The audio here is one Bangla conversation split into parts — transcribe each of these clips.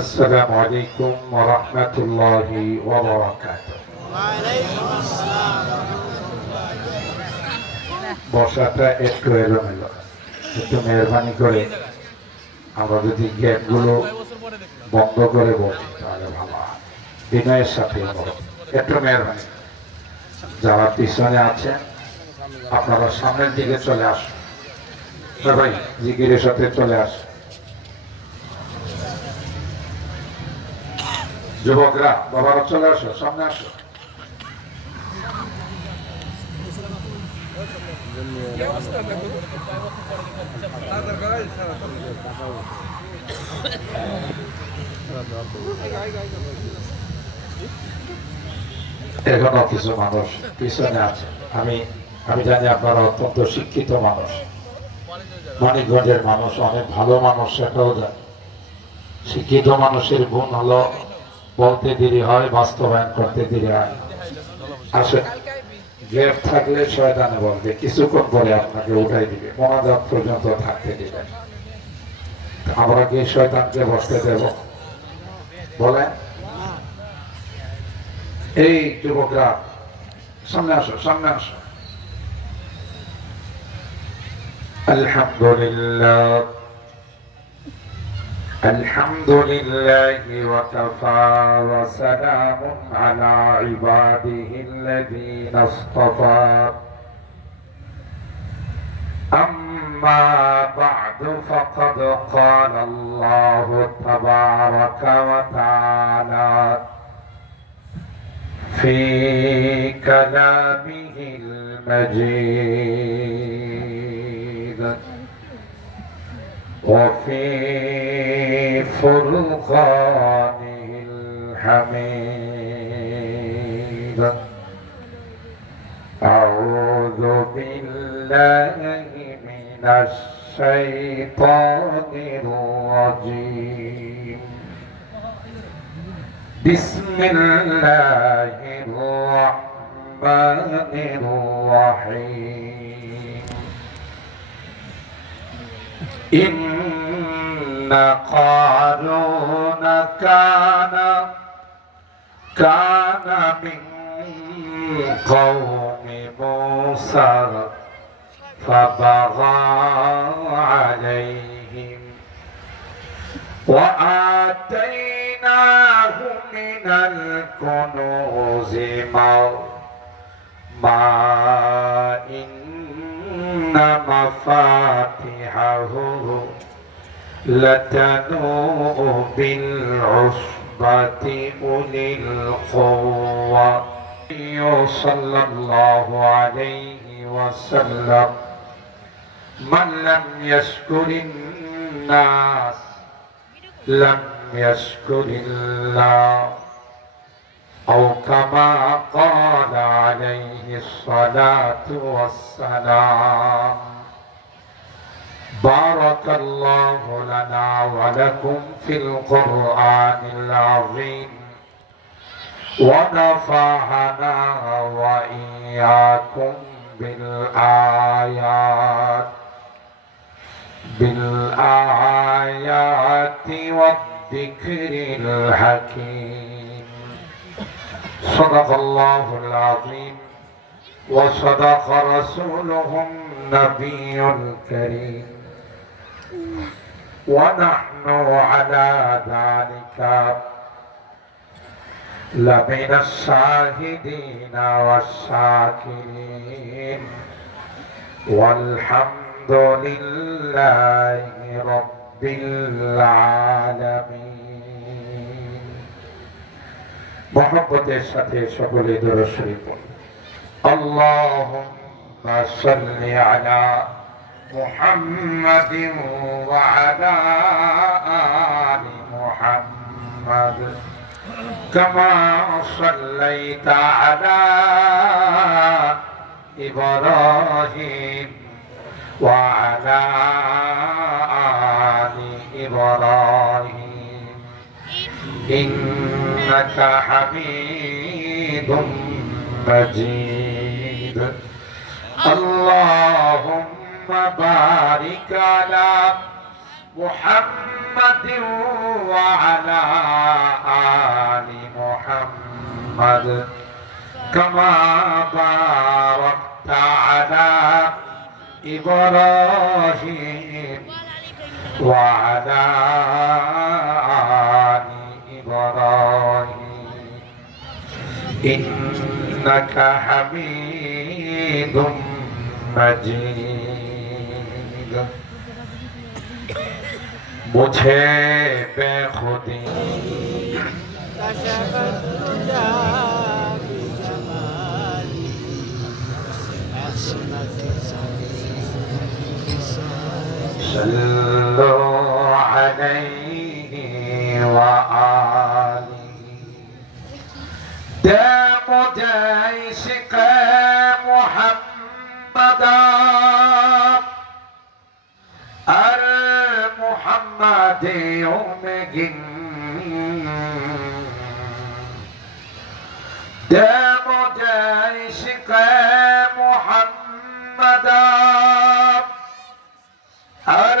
السلام عليكم ورحمة الله وبركاته. বসাটা একটু এলোমেলো, একটু মেহরবানি করে আমরা যদি গেটগুলো বন্ধ করে বসি তাহলে ভালো হয়। বিনয়ের সাথে একটু মেহরবানি, যারা পিছনে আছেন আপনারা সামনের দিকে চলে আসুন, সবাই জিকিরের সাথে চলে আসুন। যুবকরা বাবারা চলে আসো, সামনে আসো। এখনো কিছু মানুষ পিছনে আছে। আমি জানি আপনারা অত্যন্ত শিক্ষিত মানুষ, মানিকগঞ্জের মানুষ, অনেক ভালো মানুষ, সেটাও জানি। শিক্ষিত মানুষের গুণ হলো বলতে দেরি হয়, বাস্তবায়ন করতে দেরি হয়। আসলে গ্যাপ থাকলে শয়তানে বলবে, কিছুক্ষণ পরে আপনাকে উঠাই দিবে, মোনাজাত পর্যন্ত থাকতে দিবে। আমরা কি শয়তানকে বসতে দেব? বলেন। এই যুবকরা সামনে আসো, সামনে আসো। আলহামদুলিল্লাহ الحمد لله وكفى وسلام على عباده الذين اصطفى أما بعد فقد قال الله تبارك وتعالى في كلامه المجيد وفي فرقانه الحميد. أعوذ بالله من الشيطان الرجيم. بسم الله الرحمن الرحيم. إن قارون كان من قوم موسى فبغى عليهم وآتيناه من الكنوز ما إن مفاتحه لتنوء بالعصبة أولي القوة. صلى الله عليه وسلم من لم يشكر الناس لم يشكر الله، أو كما قال عليه الصلاة والسلام. بارك الله لنا ولكم في القرآن العظيم، ونفعنا وإياكم بالآيات والذكر الحكيم. صدق الله العظيم وصدق رسوله النبي الكريم، ونحن على ذلك لمن الشاهدين والشاكرين، والحمد لله رب العالمين. محبتের সাথে সকলে দরুদ শরীফ পড়ুন। اللهم صل على محمد وعلى آل محمد كما صليت على إبراهيم وعلى آل إبراهيم إنك حميد مجيد اللهم بارك على محمد وعلى آل محمد كما باركت على إبراهيم وعلى آل إبراهيم إنك حميد مجيد मुझे बेखुदी सल्लो अलैहि व आलिहि दे मुझे इश्क़ मुहम्मद محمديوں میں گن دے مجھے عشق محمد ہر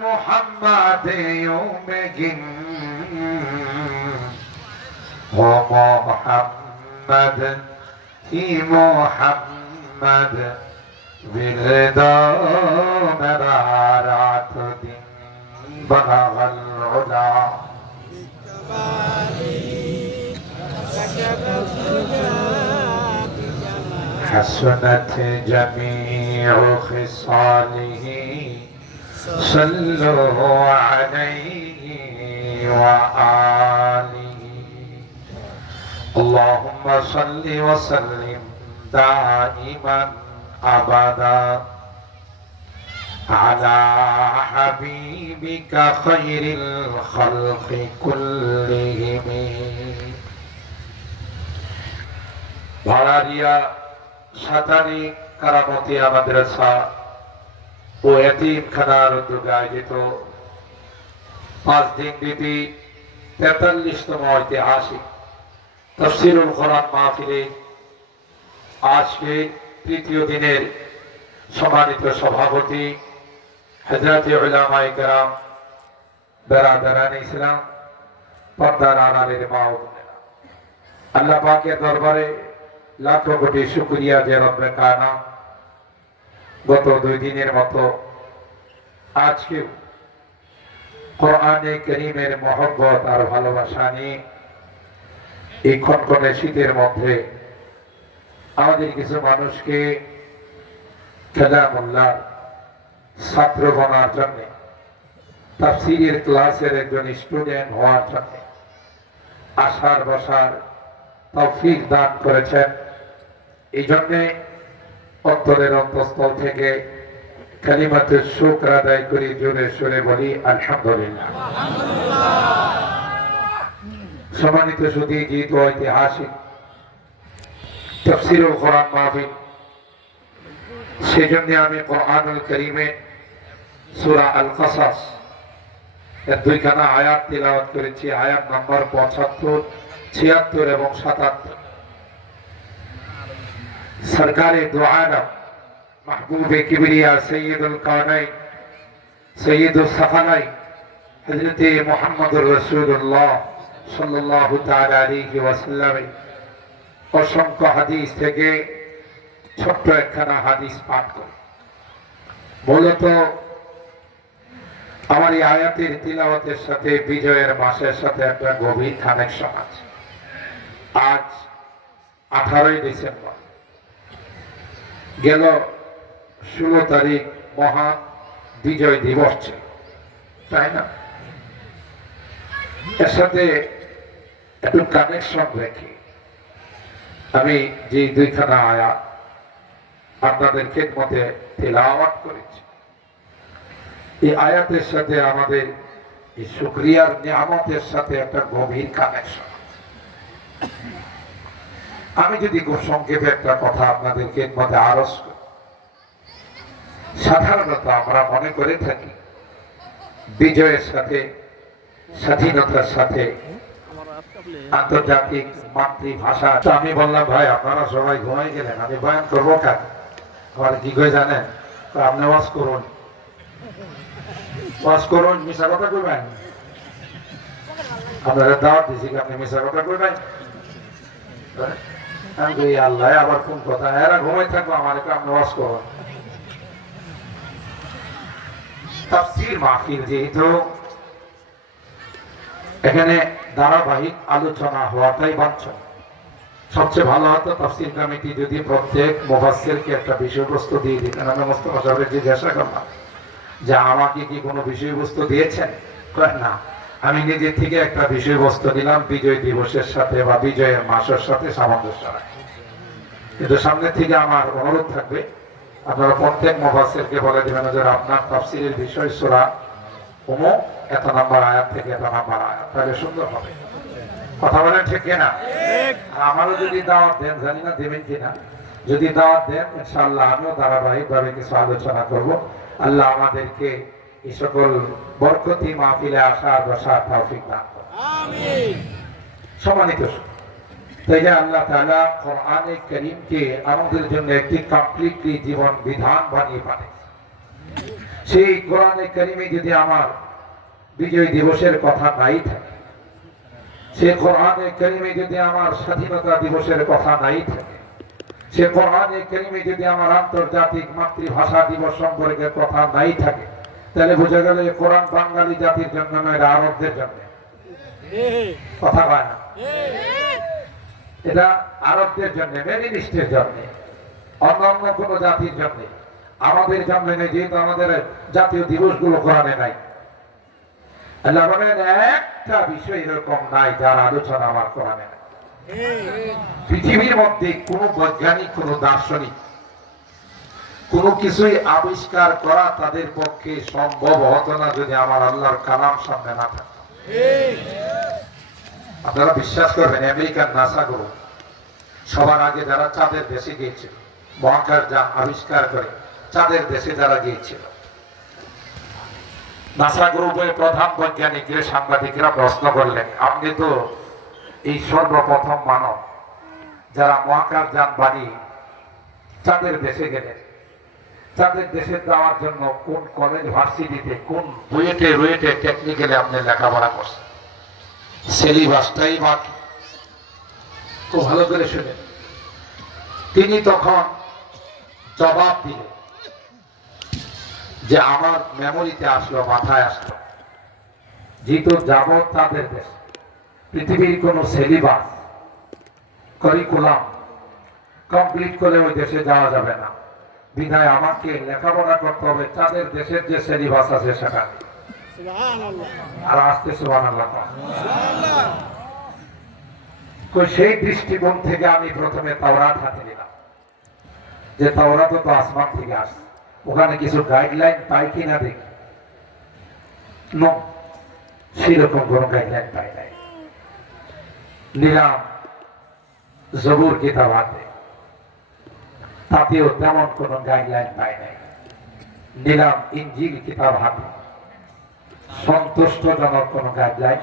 محمدیوں میں گن ہو محمد ہی محمد وردا میرا رات دن بلغ العلا حسنت جميع خصاله صلوا عليه وآله اللهم صل وسلم دائما أبدا على حبيبك خير الخلق كلهم ভাড়ারিয়া সাতারি কারামতিয়া মাদ্রাসা ও এতিমখানার উদ্যোগে আয়োজিত 5 দিনব্যাপী 43তম ঐতিহাসিক তাফসীরুল কোরআন মাহফিলে আজকে তৃতীয় দিনের সম্মানিত সভাপতি হযরতে উলামায়ে কেরাম বেরাদারান ইসলাম পর্দার আড়ালের মা ও বোনেরা আল্লাহ পাকের দরবারে লাখো কোটি শুকরিয়া যে রব্বে কায়নাত গত 2 দিনের মতো আজকে কোরআনে কারীমের মহব্বত আর ভালোবাসা নিয়ে এই কনকনে শীতের মধ্যে আমাদের কিছু মানুষকে কালামুল্লাহ ছাত্র বনার জন্য তাফসীরের ক্লাসের একজন স্টুডেন্ট হওয়ার জন্য আশার বসার তৌফিক দান করেছেন এই জন্য অন্তরের অন্তঃস্থল থেকে কালিমাতুশ শুকর আদায় করি জোরে সোরে বলি আলহামদুলিল্লাহ সম্মানিত সুধী যেহেতু ঐতিহাসিক তাফসীরুল কোরআন মাহফিল সেজন্য আমি কোরআনুল কারীমে সূরা আল কাসাস এর 2খানা আয়াত তিলাওয়াত করেছি আয়াত নম্বর 75 76 এবং 77 সরকারে দু আলম মাহবুবে কিবরিয়া সৈয়দুল কাওনাইন সৈয়দুস সাকালাইন হযরত মুহাম্মদুর রাসূলুল্লাহ সাল্লাল্লাহু তাআলা আলাইহি ওয়াসাল্লাম অসংখ্য হাদিস থেকে ছোট্ট একখানা হাদিস পাঠ করি মূলত আমার এই আয়াতের তিলাওয়াতের সাথে বিজয়ের মাসের সাথে একটা গভীর কানেকশন আছে আজ 18 ডিসেম্বর গেল 16 তারিখ মহা বিজয় দিবস ছিল তাই না এর সাথে একটু কানেকশন রেখে আমি যে 2খানা আয়াত আপনাদের খেদমতে তিলাওয়াত করেছি এই আয়াতের সাথে আমাদের এই শুকরিয়ার নিয়ামতের সাথে একটা গভীর কানেকশন আমি যদি খুব সংক্ষেপে একটা কথা আপনাদেরকে এর মধ্যে আরজ করি, সাধারণত আমরা মনে করে থাকি বিজয়ের সাথে, স্বাধীনতার সাথে আন্তর্জাতিক মাতৃভাষা। তো আমি বললাম, ভাই আপনারা সবাই ঘুমাই গেলেন, আমি বয়ান করবো কাজ। আমার কি করে জানেন, আপনি ওয়াজ করুন, ওয়াজ করুন, মিশা কথা কইবেন, আপনারা দাওয়াত দিছি, আপনি মিশা কথা কইবেন। আল্লাহ আবার কোন কথা, এরা ঘুমাই থাকবো, আমার আপনি ওয়াজ করুন। তাফসীর মাহফিল যেহেতু, এখানে ধারাবাহিক আলোচনা হওয়াটাই বাঞ্ছনীয়। সবচেয়ে ভালো হতো তাফসীর কমিটি যদি প্রত্যেক মুফাসসিরকে একটা বিষয়বস্তু দিয়ে দিতেন। আমি মোস্তফা সাহেবের জিজ্ঞাসা করলাম যে আমাকে কি কোনো বিষয়বস্তু দিয়েছেন? না, আমি নিজে থেকে একটা বিষয়বস্তু দিলাম বিজয় দিবসের সাথে বা বিজয়ের মাসের সাথে সামঞ্জস্য রাখে। কিন্তু সামনে থেকে আমার অনুরোধ থাকবে, আপনারা প্রত্যেক মুফাসসিরকে বলে দিবেন যে আপনার তাফসীরের বিষয় সূরা অমুক এত নম্বর আয়াত থেকে এত নম্বর আয়াত, তাহলে সুন্দর হবে। কথা বলেন ঠিক কিনা? আমারও যদি দাওয়াত দেন, জানি না দেবেন কিনা, যদি দাওয়াত দেন ইনশাআল্লাহ আমিও ধারাবাহিকভাবে কিছু আলোচনা করব। আল্লাহ আমাদেরকে এই সকল বরকতি মাহফিলে আসার বসার তৌফিক দান করুন, আমিন। সম্মানিত, তাই যে আল্লাহ তাআলা কোরআনে কারীমকে আমাদের জন্য একটি কমপ্লিটলি জীবন বিধান বানিয়ে পাঠিয়েছেন। সেই কোরআনে কারীমে যদি আমার বিজয় দিবসের কথা নাই থাকে, সে কোরআনে কারীমে যদি আমার স্বাধীনতা দিবসের কথা নাই থাকে, সে কোরআনে কারীমে যদি আমার আন্তর্জাতিক মাতৃভাষা দিবস সম্পর্কে কথা নাই থাকে, তাহলে বোঝা গেল এই কোরআন বাঙালি জাতির জন্য নয়, আরবদের জন্য। কথা হয় না, এটা আরবদের জন্য, মিডল ইস্টের জন্য, অন্যান্য কোন জাতির জন্য, আমাদের জন্য নেই, যেহেতু আমাদের জাতীয় দিবসগুলো কোরআনে নাই। আল্লাহ বলেন একটা বিষয় এরকম নাই যার আলোচনা আমার কোরআনে নাই। পৃথিবীর মধ্যে কোন বৈজ্ঞানিক, কোন দার্শনিক কোনো কিছুই আবিষ্কার করা তাদের পক্ষে সম্ভব হতো না যদি আমার আল্লাহর কালাম সামনে না থাকতো। আপনারা বিশ্বাস করবেন, আমেরিকার নাসা গ্রুপ সবার আগে যারা চাঁদের দেশে গিয়েছিল, মহাকাশযান আবিষ্কার করে চাঁদের দেশে যারা গিয়েছিল, নাসা গ্রুপের প্রধান বৈজ্ঞানিকরা সাংবাদিকরা প্রশ্ন করলেন, আপনি তো এই সর্বপ্রথম মানব যারা মহাকাশযান বানিয়ে চাঁদের দেশে গেলেন, চাঁদের দেশে যাওয়ার জন্য কোন কলেজ ভার্সিটিতে কোন বুয়েটে রুয়েটে টেকনিক্যালে আপনি লেখাপড়া করছেন? সিলেবাসটাই বাকি। খুব ভালো করে শুনেন। তিনি তখন জবাব দিলেন যে আমার মেমোরিতে আসলো, মাথায় আসলো, যেহেতু যাব তাদের দেশ, পৃথিবীর কোন সিলেবাস কারিকুলাম কমপ্লিট করে ওই দেশে যাওয়া যাবে না, বিধায় আমাকে লেখাপড়া করতে হবে তাদের দেশের যে সিলেবাস আছে সেটা। আর আসতে সুবহানাল্লাহ। সেই দৃষ্টিকোণ থেকে আমি প্রথমে তাওরাত হাতে নিলাম, যে তাওরাত তো আসমান থেকে আসছে, ওখানে কিছু গাইডলাইন পাই কিনা দেখি। সেরকম কোন গাইডলাইন পাই নাই। নিলাম জবুর কিতাব হাতে, তাতেও তেমন কোন গাইডলাইন পাই নাই। নিলাম ইনজিল কিতাব হাতে, সন্তুষ্টজনক কোন গাইডলাইন।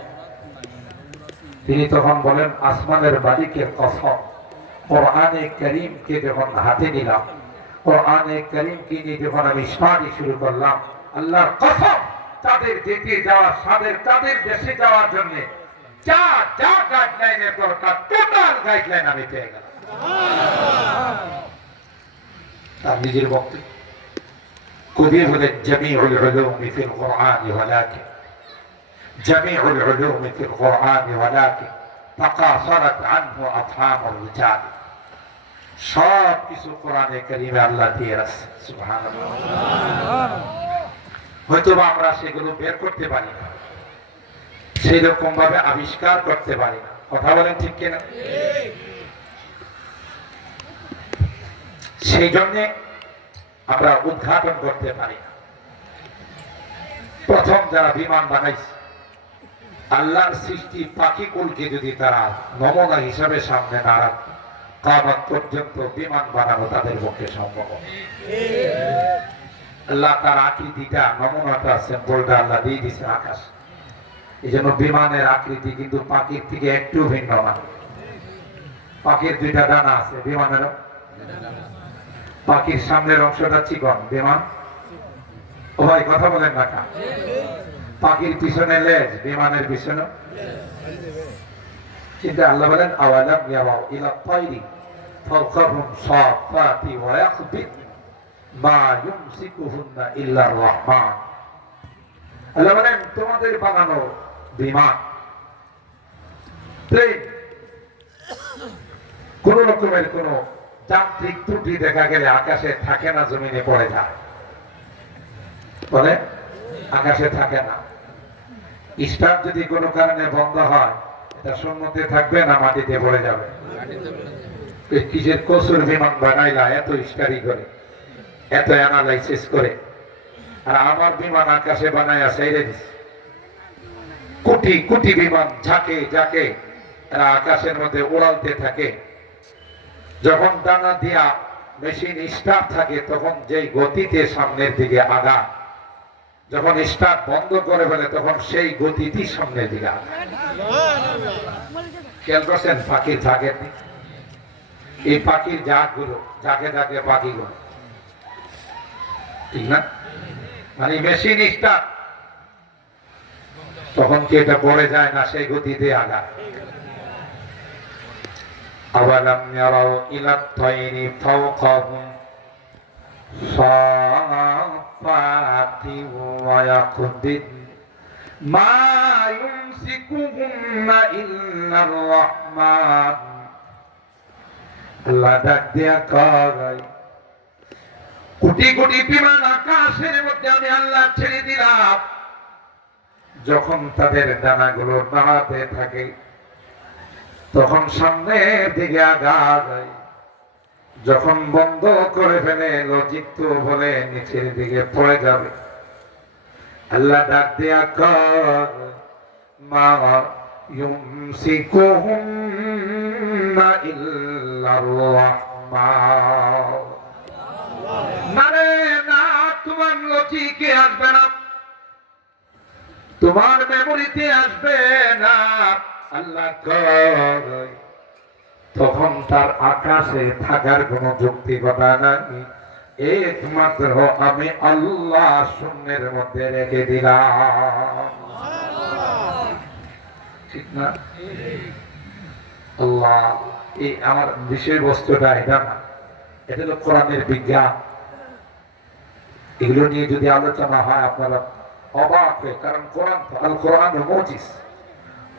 তিনি তখন বলেন, আসমানের মালিকের কসম, কোরআনে কারীমকে যখন হাতে নিলাম, কোরআনে কারীমকে নিয়ে যখন আমি স্টাডি শুরু করলাম, আল্লাহর কসম, তাদের যেতে যাওয়া, তাদের দেশে যাওয়ার জন্য যা যা গাইডলাইনের দরকার টোটাল গাইডলাইন আমি পেয়ে গেলাম। তার নিজের বক্তব্য কবির হলেন, জামিউল উলুমি ফিল কুরআনি ওয়ালাকিন, জামিউল উলুমি ফিল কুরআনি ওয়ালাকিন তাকাসারাত আনহু আফহামুর রিজাল। সব কিছু কোরআনে কারীমে আল্লাহ দিয়ে রাখছেন। সুবহানাল্লাহ। হয়তো আমরা সেগুলো বের করতে পারি না, সেই রকম ভাবে আবিষ্কার করতে পারি না। কথা বলেন ঠিক কিনা? সেই জন্য আমরা উদ্ঘাটন করতে পারি না। প্রথম যারা বিমান বানাইছে আল্লাহর সৃষ্টি পাখিকুলকে যদি তারা নমুনা হিসাবে সামনে না রাখে, কিয়ামত পর্যন্ত বিমান বানানো তাদের পক্ষে সম্ভব হবে। আল্লাহ তার আকৃতিটা, নমুনাটা, স্যাম্পলটা আল্লাহ দিয়ে দিয়েছেন আকাশ। এই জন্য বিমানের আকৃতি কিন্তু পাখির থেকে একটু ভিন্ন না। পাখির দুইটা ডানা আছে, বিমানেরও। পাখির সামনের অংশটা চিকন, বিমান। ও ভাই কথা বলেন না কা? পাখির পিছনে লেজ, বিমানের পিছনে। কিন্তু আল্লাহ বলেন আওয়ালাম ইয়ারাউ ইলা তাইরি ফাওকাহুম সাফাতি ওয়া ইয়াকবিদ মা ইউমসিকুহুন্না ইল্লার রহমান। আল্লাহ বলেন তোমাদের বানানো বিমান, প্লেন, কোন রকমের কোন যান্ত্রিক ত্রুটি দেখা গেলে আকাশে থাকে না, জমিনে পড়ে যায়। বলে আকাশে থাকে না। স্টার্ট যদি কোনো কারণে বন্ধ হয়, এটা সম্মতে থাকবে না মাটিতে পড়ে যাবে? কিসের কসুর বিমান বানাইলা এত স্টাডি করে, এত অ্যানালাইসিস করে, আর আমার বিমান আকাশে বানায় ছেড়ে দিছে। কোটি কোটি বিমান ঝাঁকে ঝাঁকে এরা আকাশের মধ্যে উড়ালতে থাকে। যখন ডানা দিয়া মেশিন স্টার্ট থাকে তখন যেই গতিতে সামনের দিকে আগা, যখন স্টার্ট বন্ধ করে ফেলে তখন সেই গতিতেই সামনের দিকে আগা। খেয়াল করছেন পাখির ঝাঁকের দিক? এই পাখির ঝাঁকগুলো, ঝাঁকে ঝাঁকে পাখিগুলো, ঠিক না? মানে মেশিন স্টার্ট, তখন কি এটা পড়ে যায় না সেই গতিতে আগা? আওয়ালাম ইয়ারাউ ইলা তাইরি ফাওকাহুম সাফাতি ওয়া ইয়াকবিদ মা ইউমসিকুহুন্না ইল্লার রহমান। আল্লাহ ডাক দিয়া কয় কোটি কোটি বিমান আকাশের মধ্যে আমি আল্লাহ ছেড়ে দিলাম। যখন তাদের ডানাগুলো নাড়াতে থাকে তখন সামনের দিকে আগা যায়, যখন বন্ধ করে ফেলে লজ্জিত বলে নিচের দিকে পড়ে যাবে। আল্লাহ ডাক দেয়া কর মা ইউমসিকুহুন্না ইল্লার রহমান। মানে না, তোমার লজিকে আসবে না, তোমার মেমোরিতে আসবে না। আল্লাহ কয় তখন তার আকাশে থাকার কোন যৌক্তিকতা নাই, একমাত্র আমি আল্লাহ শূন্যের মধ্যে রেখে দিলাম। ঠিক না? আল্লাহ এই আমার বিষয়বস্তুটা এটা না, এটা হলো কোরআনের বিজ্ঞান। এগুলো নিয়ে যদি আলোচনা হয় আপনারা অবাক হয়, কারণ কোরআন আল কোরআন মুজিজ।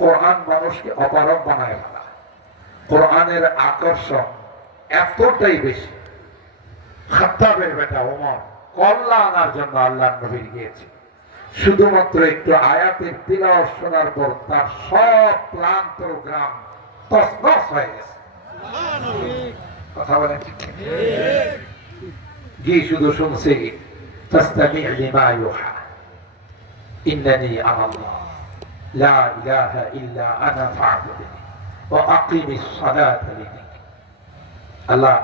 কোরআন মানুষকে অপারগ বানায় ফেলা। কোরআনের আকর্ষণ এতটাই বেশি, খাত্তাবের বেটা ওমর কল্লা আনার জন্য আল্লাহ নবী গিয়েছে। শুধুমাত্র একটু আয়াতের তিলাওয়াত শোনার পর তার সব প্ল্যান প্রোগ্রাম তছনছ হয়ে গেছে। কথা বলেন ঠিক? গিয়ে শুধু শুনছে ফাসতামি' লিমা ইউহা ইন্নানি আনাল্লাহ লা ইলাহা ইল্লা আনা ফা'বুদনি ওয়া আকিমিস সালাতা লিযিকরি। আল্লাহ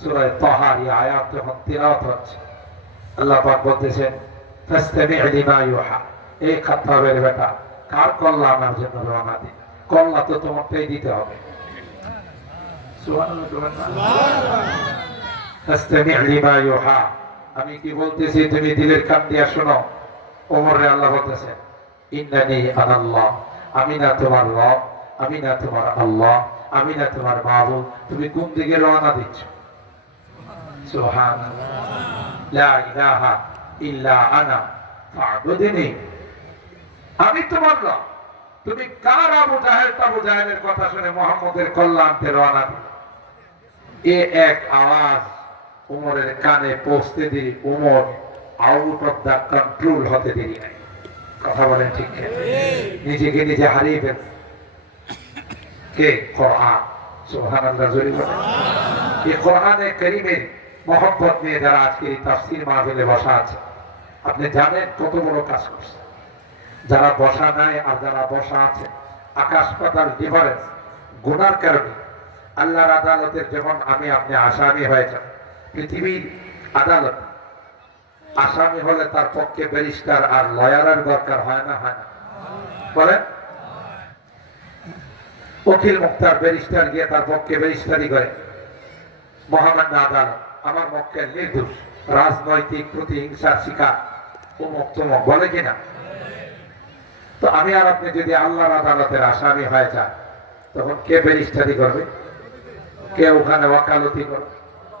সূরা তাহার এই আয়াত যখন তিলাওয়াত হচ্ছে, আল্লাহ পাক বলতেছেন ফাসতামি' লিমা ইউহা, এই খাত্তাবের বেটা কার কল্লা আনার জন্য রওনা দিন? কল্লা তো তোমাকেই দিতে হবে। সুবহানাল্লাহ, সুবহানাল্লাহ। ফাসতামি' লিমা ইউহা, আমি কি বলতেছি তুমি দিলের কান দিয়া শোনো। ওমরে আল্লাহ বলতেছেন ইন্নানি আনাল্লাহ, আমি না তোমার রব, আমি না তোমার আল্লাহ, আমি না তোমার মাবুদ, তুমি কোন দিকে রওনা দিচ্ছ? সুবহানাল্লাহ। লা ইলাহা ইল্লা আনা ফা'বুদনি, আমি তোমার রব, তুমি কার আবু জাহেল তাবু জাহেলের কথা শুনে মুহাম্মদের কল্যাণে রওনা দিলে? এ এক আওয়াজ উমরের কানে পৌঁছতে দেরি Umar out of the control হতে দেরি নাই। কথা বলেন ঠিক? নিজেকে নিজে হারিয়ে ফেলছে। কে? কোরআন। সুবহানাল্লাহ, জোরে বলেন। এই কোরআনে কারীমের মহব্বত নিয়ে যারা আজকে এই তাফসীর মাহফিলে বসা আছে, আপনি জানেন কত বড় কাজ করছে। যারা বসা নাই আর যারা বসা আছে, আকাশ পাতাল ডিফারেন্স। গুনার কারণে আল্লাহর আদালতের যখন আমি আপনি আসামি হয়েছেন, পৃথিবীর আদালত আসামি হলে তার পক্ষে ব্যারিস্টার আর লয়ারের দরকার হয় না? হয় না? বলেন। উকিল মুক্তার ব্যারিস্টার গিয়ে তার পক্ষে ব্যারিস্টারি করে। মহামান্য আদালত আমার পক্ষে নির্দোষ, রাজনৈতিক প্রতিহিংসার শিকার অমুক তমুক বলে কিনা? তো আমি আর আপনি যদি আল্লাহর আদালতের আসামি হয়ে যায়, তখন কে ব্যারিস্টারি করবে? কে ওখানে ওকালতি করবে?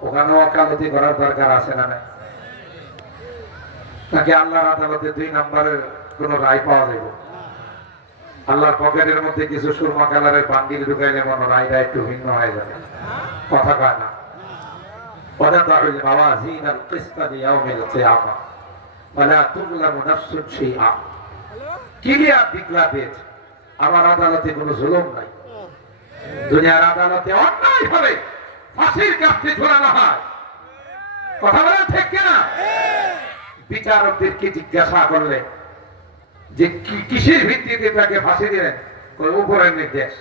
ওখানে ওকালতি করার দরকার আছে না? নাই? নাকি আল্লাহর আদালতে 2 নম্বরের কোন রায় পাওয়া যাবে? আল্লাহর পকেটের মধ্যে কিছু সুরমা কালারের বান্ডিল ঢুকাইলে মনে রায়টা একটু ভিন্ন হয়ে যাবে। কথা কয় না? ونضع الموازين القسط ليوم القيامة ولا تظلم نفس شيئا। ক্লিয়ার ডিক্লার দিয়েছে, আমার আদালতে কোনো জুলুম নাই। দুনিয়ার আদালতে অন্যায় ভাবে ফাঁসির কাস্তে ঝোলানো হয়। কথা বলেন ঠিক কিনা? বিচারকদেরকে জিজ্ঞাসা করলে যে কিসের ভিত্তিতে তাকে ফাঁসি দিলেন, উপরের নির্দেশ।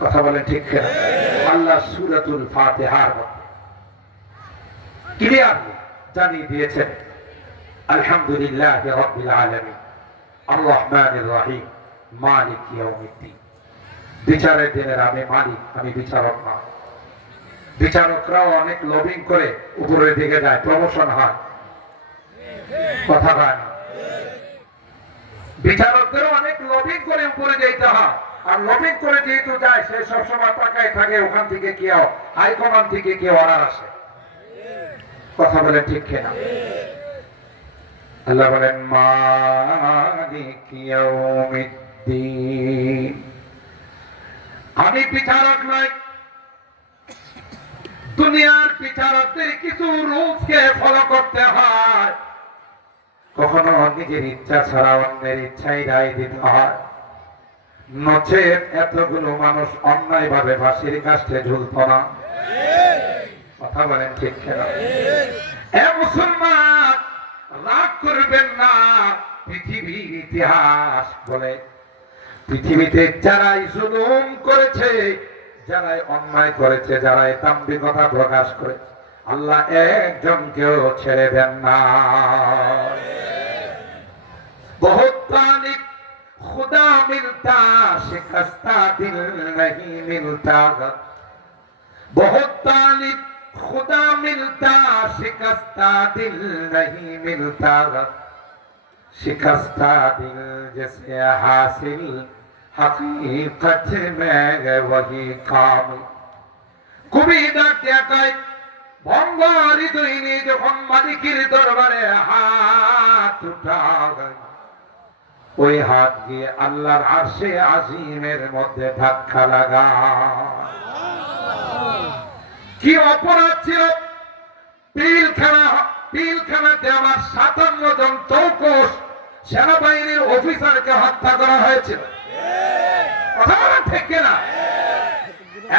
কথা বলেন ঠিক কিনা? আল্লাহ সূরাতুল ফাতিহার মধ্যে ক্লিয়ার জানিয়ে দিয়েছেন, আলহামদুলিল্লাহি রাব্বিল আলামিন আর রহমানির রহিম মালিক ইয়াউমিদ্দিন। বিচারের দিনের আমি মালিক, আমি বিচারক না। বিচারকরাও অনেক লবিং করে উপরের দিকে যায়, প্রমোশন হয়। কথা বলেন। বিচারকদেরও অনেক লবিং করে উপরে যেতে হয়, আর লবিং করে যেহেতু যায় সে সবসময় টাকায় থাকে, ওখান থেকে কেউ হাইকমান্ড থেকে কেউ অর্ডার আসে। কথা বলে ঠিক কিনা? আল্লাহ বলেন মালিক ইয়াউমিদ্দিন। আমি বিচারক নই। দুনিয়ার বিচারকদের কিছু রুলসকে ফলো করতে হয়। কখনো নিজের ইচ্ছা ছাড়া অন্যের ইচ্ছাই রায় দিতে হয়, নচেত এতগুলো মানুষ অন্যায় ভাবে ফাঁসির কাস্টে ঝুলত না। কথা বলেন ঠিক কিনা? এ মুসলমান, রাগ করবেন না। পৃথিবীর ইতিহাস বলে পৃথিবীতে যারাই জুলুম করেছে, যারাই অন্যায় করেছে, যারাই তাম্বিকতা প্রকাশ করে, আল্লাহ একজনকেও ছেড়ে দেন না। বহুত তালিক खुदा मिलता शिकस्ता दिल नहीं मिलता। बहुत तालिब खुदा मिलता शिकस्ता दिल नहीं मिलता। शिकस्ता दिल जिसे हासिल हकीकत में वही कामिल। খুবই ডাক দেয়া কয়, ভঙ্গ হৃদয় নিয়ে যখন মালিকের দরবারে হাত উঠায়, ওই হাত গিয়ে আল্লাহর আরশে আজিমের মধ্যে ধাক্কা লাগা। কি অপরাধ ছিল? পিলখানাতে আমার 57 জন চৌকস সেনাবাহিনীর অফিসারকে হত্যা করা হয়েছিল। কথা বলেন ঠিক কিনা?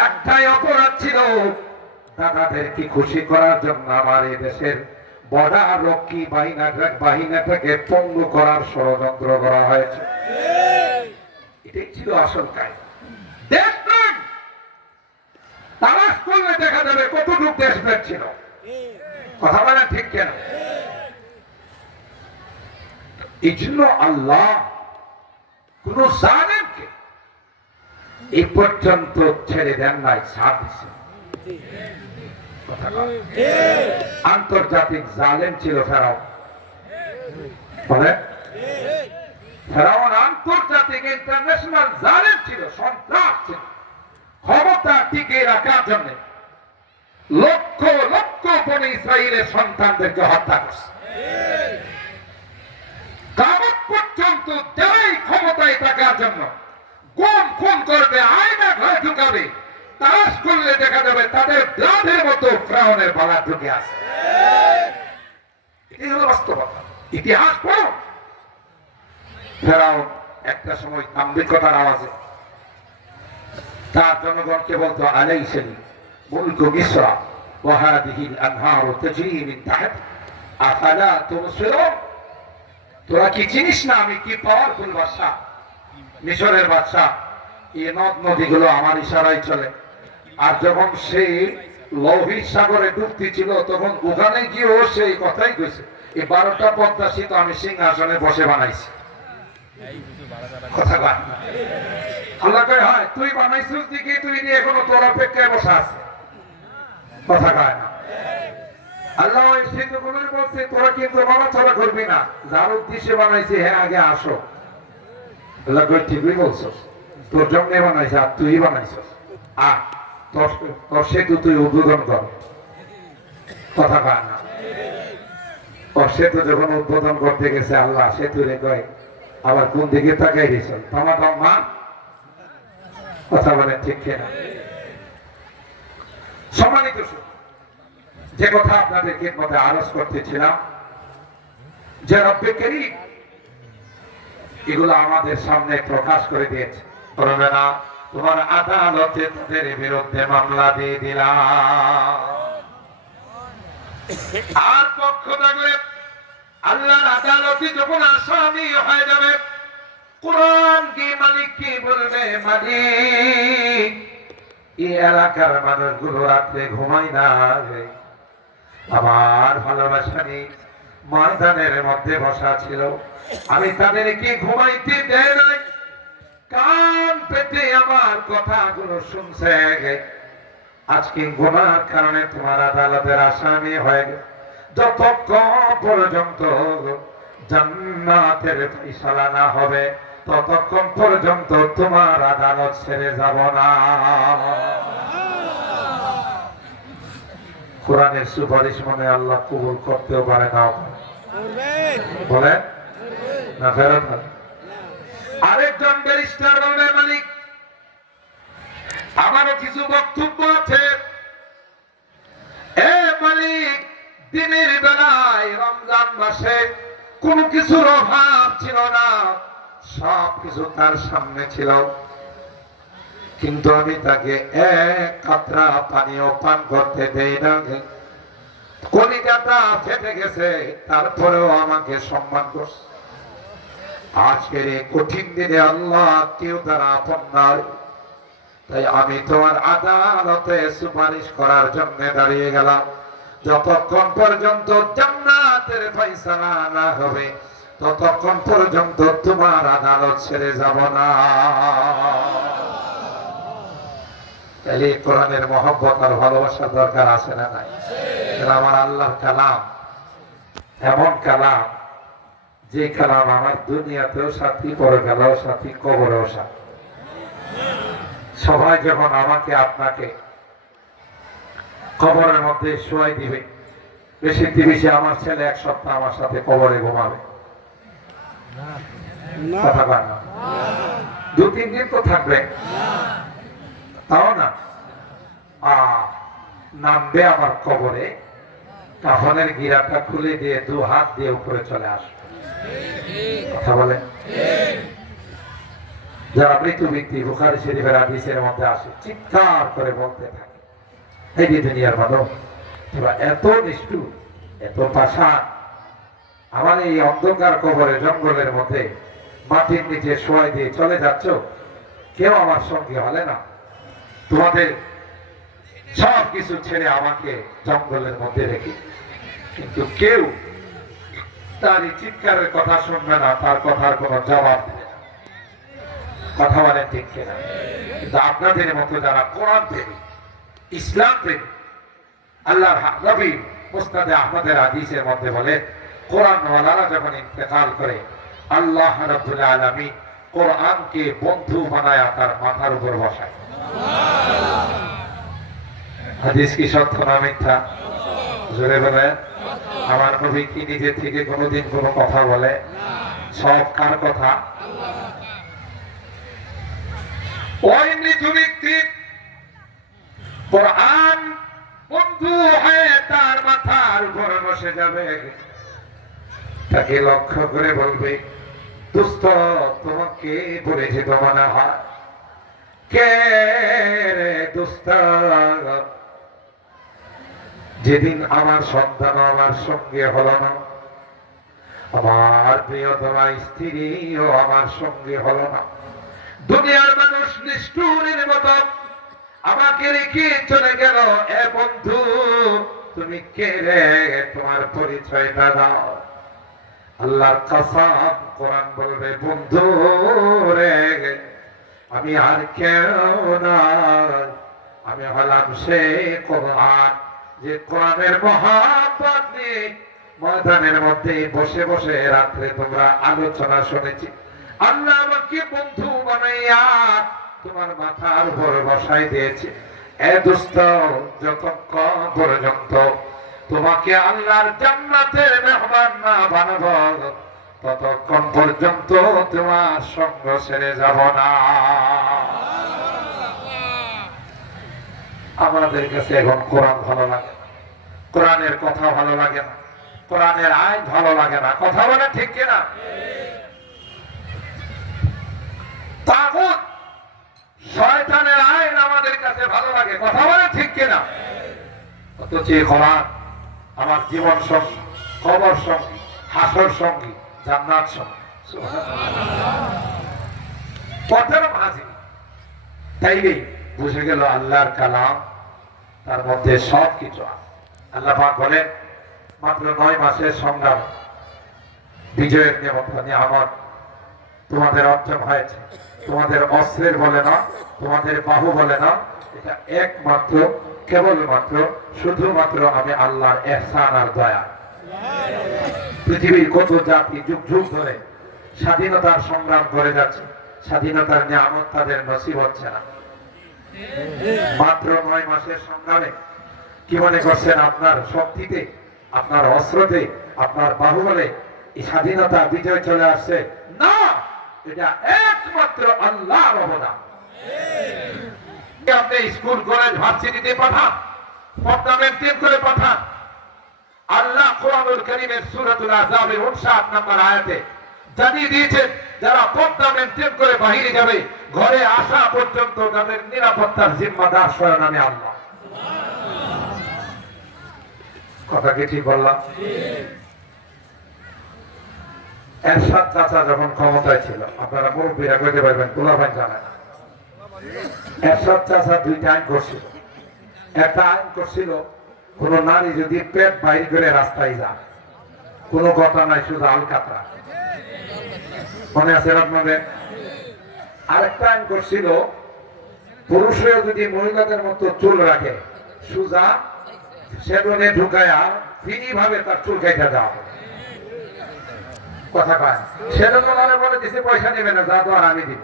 একটাই অপরাধ ছিল, দাদাদেরকে খুশি করার জন্য আমার এই দেশের বর্ডার রক্ষী বাহিনীটাকে পঙ্গু করার ষড়যন্ত্র করা হয়েছে। এটাই ছিল আসল কাজ। দেশপ্রেম তালাশ করলে দেখা যাবে কতটুকু দেশপ্রেম ছিল। কথা বলেন ঠিক কেন? এই জন্য আল্লাহ কোন জালেমকে এই পর্যন্ত ছেড়ে দেন নাই, ছাড় দিচ্ছেন। আন্তর্জাতিক জালেম ছিল ফেরাউন। ফেরাউন আন্তর্জাতিক ইন্টারন্যাশনাল জালেম ছিল, সন্ত্রাস ছিল। ক্ষমতা টিকে রাখার জন্য লক্ষ লক্ষ বনী ইসরাইলের সন্তানদেরকে হত্যা করছে। কিয়ামত পর্যন্ত যারাই ক্ষমতায় থাকার জন্য গুম খুন করবে, আয়না ঘরে ঢুকাবে, তালাশ করলে দেখা যাবে তাদের ব্লাডের মতো ফেরাউনের বালা ঢুকে আছে। এটাই হলো বাস্তবতা। ইতিহাস পড়ো। ফেরাউন একটা সময় তাম্বিকতার আওয়াজে তার জনগণকে বলতো, আলাইসানি মুলকু মিসরা ওয়া হাদিহিল আনহারু তাজরি মিন তাহতি আফালা তুবসিরুন। তোরা কি চিনিস না আমি কি পাওয়ারফুল বাদশা, মিশরের বাদশা। এই নদ নদীগুলো আমার ইশারায় চলে। আর যখন সেই লোহিত সাগরে ডুবতি ছিল তখন ওখানে গিয়েও সেই কথাই কইছে, এই 12টা পদ্মা সেতু আমি সিংহাসনে বসে বানাইছি। কথা কয় আল্লাহ কয় হয় তুই বানাইছিস দিকে তুই নিয়ে এখনো তোর অপেক্ষায় বসে আছে। কথা কয় না আল্লাহ ওই সেতুগুলোই বলছে তোরা কিন্তু নড়াচড়া করবি না, যার উদ্দেশ্যে বানাইছে হ্যাঁ আগে আসো। আল্লাহ কয় ঠিকই বলছো, তোর জন্য বানাইছে আর তুই বানাইছস, আ তোর সেতু তুই উদ্বোধন কর। কথা কয় না তোর সেতু যখন উদ্বোধন করতে গেছে আল্লাহ সেতুরে কয় আবার কোন দিকে তাকাই দিয়েছ তোমার মা। কথা বলেন ঠিক কিনা? সম্মানিত যে কথা আপনাদেরকে মধ্যে আলোচ করতেছিলাম যে রব্বে কারীম এগুলো আমাদের সামনে প্রকাশ করে দিয়েছে। করবে না তোমার আদালতে তাদের বিরুদ্ধে মামলা দিয়ে দিলাম, আর পক্ষ থাকলে আল্লাহর আদালতে যখন আসামি হয়ে যাবে কোরআন কি মালিক কি বলবে, মালিক এই এলাকার মানুষগুলো রাত্রে ঘুমায় না, আমার ভালোবাসা নেই ময়দানের মধ্যে বসা ছিল, আমি তাদেরকে ঘুমাইতে দেয় নাই, কান পেতে আমার কথাগুলো শুনছে, আজকে ঘুমার কারণে তোমার আদালতের আসামি হয়ে গেল, যতক্ষণ পর্যন্ত জান্নাতের ফয়সালা না হবে ততক্ষণ পর্যন্ত তোমার আদালত ছেড়ে যাব না। কোরআনের সুপারিশ মনে আল্লাহ কবুল করতেও পারে না বলে না ফেরত। আরেকজন ব্যারিস্টার বলবে মালিক আমারও কিছু বক্তব্য আছে। এ মালিক দিনের বেলায় রমজান মাসে কোনো কিছুর অভাব ছিল না, সব কিছু তার সামনে ছিল, কিন্তু আমি তাকে এক কাতরা পানিও পান করতে দেই না, কলিজাটা ফেটে গেছে তারপরেও আমাকে সম্মান করছে। আজকের এই কঠিন দিনে আল্লাহ কেউ তারা আপন নয়, তাই আমি তোমার আদালতে সুপারিশ করার জন্য দাঁড়িয়ে গেলাম, যতক্ষণ পর্যন্ত জান্নাতের ফয়সালা না হবে ততক্ষণ পর্যন্ত তোমার আদালত ছেড়ে যাব না। তাহলে কোরআনের মহব্বত আর ভালোবাসার দরকার আছে না নাই? আমার আল্লাহর কালাম এমন কালাম যে কালাম আমার দুনিয়াতেও সাথী, পরকালেও সাথী, কবরেও সাথী। সবাই যখন আমাকে আপনাকে কবরের মধ্যে শোয়াই দিবে, বেশি বেশি আমার ছেলে 1 সপ্তাহ আমার সাথে কবরে ঘুমাবে, কথা কয় না, 2-3 দিন তো থাকবে, তাও না নামবে আমার কবরে, কাফনের গিরাটা খুলে দিয়ে 2 হাত দিয়ে উপরে চলে আসবে। কথা বলে যারা মৃত ব্যক্তি বুখারী শরীফের হাদিসের মধ্যে আসে চিৎকার করে বলতে থাকে, এই যে দুনিয়ার মানব তোরা এত নিষ্ঠুর, এত পাষাণ, আমার এই অন্ধকার কবরে জঙ্গলের মধ্যে মাটির নিচে শোয়াই দিয়ে চলে যাচ্ছ, কেউ আমার সঙ্গে হলে না, তোমাদের সব কিছু ছেড়ে আমাকে জঙ্গলের মধ্যে রেখে, কিন্তু কেউ তার এই চিৎকারের কথা শুনবে না, তার কথার কোনো জবাব দেবে না। কথা বলেন ঠিক কিনা? কিন্তু আপনাদের মতো যারা কোরআন প্রেমী, ইসলাম প্রেমী, আল্লাহর নবী মুসনাদে আহমদের হাদিসের মধ্যে বলে কোরআন ওয়ালারা যখন ইন্তেকাল করে আল্লাহ রাব্বুল আলামিন কোরআনকে বন্ধু বানায় তার মাথার উপর বসায়। হাদিস কি সত্য না মিথ্যা? জোরে বলেন। আমার নবী কি নিজে থেকে কোনোদিন কোনো কথা বলে? সব কার কথা? ওই মৃত ব্যক্তি কোরআন বন্ধু হয়ে তার মাথার উপর বসে যাবে, তাকে লক্ষ্য করে বলবে, দুস্থ তোমাকে পরিচিত মনে হয়, কে রে দুস্থ? যেদিন আমার সন্তান আমার সঙ্গে হলো না, আমার প্রিয়তমা স্ত্রীও আমার সঙ্গে হলো না। দুনিয়ার মানুষ নিষ্ঠুরের মতো আমাকে রেখে চলে গেল। এ বন্ধু, তুমি কে রে? তোমার পরিচয়টা দাও। আল্লাহর কসম, কোরআন বলবে, বন্ধু রে, আমি আর কেউ নয়, আমি হলাম সেই কোরআন, যে কোরআনের মহাব্বত নিয়ে ময়দানের মধ্যে বসে বসে রাত্রে তোমরা আলোচনা শুনেছি। আল্লাহ আমাকে বন্ধু বানাইয়া তোমার মাথার উপর বসাই দিয়েছে। এ দোস্ত, যতক্ষণ পর্যন্ত তোমাকে আল্লাহর জান্নাতের মেহমান না বানাবো, ততক্ষণ পর্যন্ত তোমার সঙ্গ ছেড়ে যাব না। আমাদের কাছে এখন কোরআন ভালো লাগে, কোরআনের কথা ভালো লাগে না, কোরআনের আইন ভালো লাগে না। কথা বলে ঠিক কিনা? তাগুত, শয়তানের আইন আমাদের কাছে ভালো লাগে। কথা বলে ঠিক কিনা? অথচ কোরআন আমার জীবন সঙ্গী, কবর সঙ্গী, হাসর সঙ্গী, জান্নাত সঙ্গী। পথের মাঝি। তাইলে বুঝে গেল আল্লাহর কালাম, তার মধ্যে সব কিছু আছে। আল্লাহ পাক বলেন, মাত্র 9 মাসের সংগ্রাম, বিজয়ের নিয়ামত তোমাদের অর্জন হয়েছে। তোমাদের অস্ত্রের বলে না, তোমাদের বাহু বলে না, এটা একমাত্র, কেবলমাত্র, শুধুমাত্র আমি আল্লাহর ইহসান আর দয়া। পৃথিবীর কত জাতি যুগ যুগ ধরে স্বাধীনতার সংগ্রাম করে যাচ্ছে, স্বাধীনতার নিয়ামত তাদের নসিব হচ্ছে না। মাত্র 9 মাসের সংগ্রামে কি মনে করছেন আপনার শক্তিতে, আপনার অস্ত্রতে, আপনার বাহুবলে এই স্বাধীনতা বিজয় চলে আসছে? না, এটা একমাত্র আল্লাহর অবদান। আপনি স্কুল, কলেজ, ভার্সিটিতে পাঠান, পর্দা মেনটেন করে পাঠান। আল্লাহ কোরআনুল কারীমের সূরাতুল আহজাবের 59 নম্বর আয়াতে জানিয়ে দিয়েছেন, যারা পর্দা মেনটেন করে বাহিরে যাবে, ঘরে আসা পর্যন্ত তাদের নিরাপত্তার জিম্মাদার স্বয়ং আমি আল্লাহ। কথা কি ঠিক বললাম? এরশাদ চাচা যখন ক্ষমতায় ছিল, আপনারা মুরব্বীরা কইতে পারবেন, পোলাপাইন জানে না। এরশাদ চাচা 2টা আইন করছিল। একটা আইন করছিল, কোন নারী যদি পেট বাইর করে রাস্তায় যায়, কোন কথা নাই, শুধু আলকাতরা। মনে আছে আপনাদের? আরেকটা আইন করছিল, পুরুষেও যদি মহিলাদের মতো চুল রাখে, সুজা সেলুনে ঢুকায়া ফ্রি ভাবে তার চুল কেটে দেওয়া। কথা কয়, সেলুনে বলে দিছে পয়সা নেবে না, যা তো আর আমি দিব।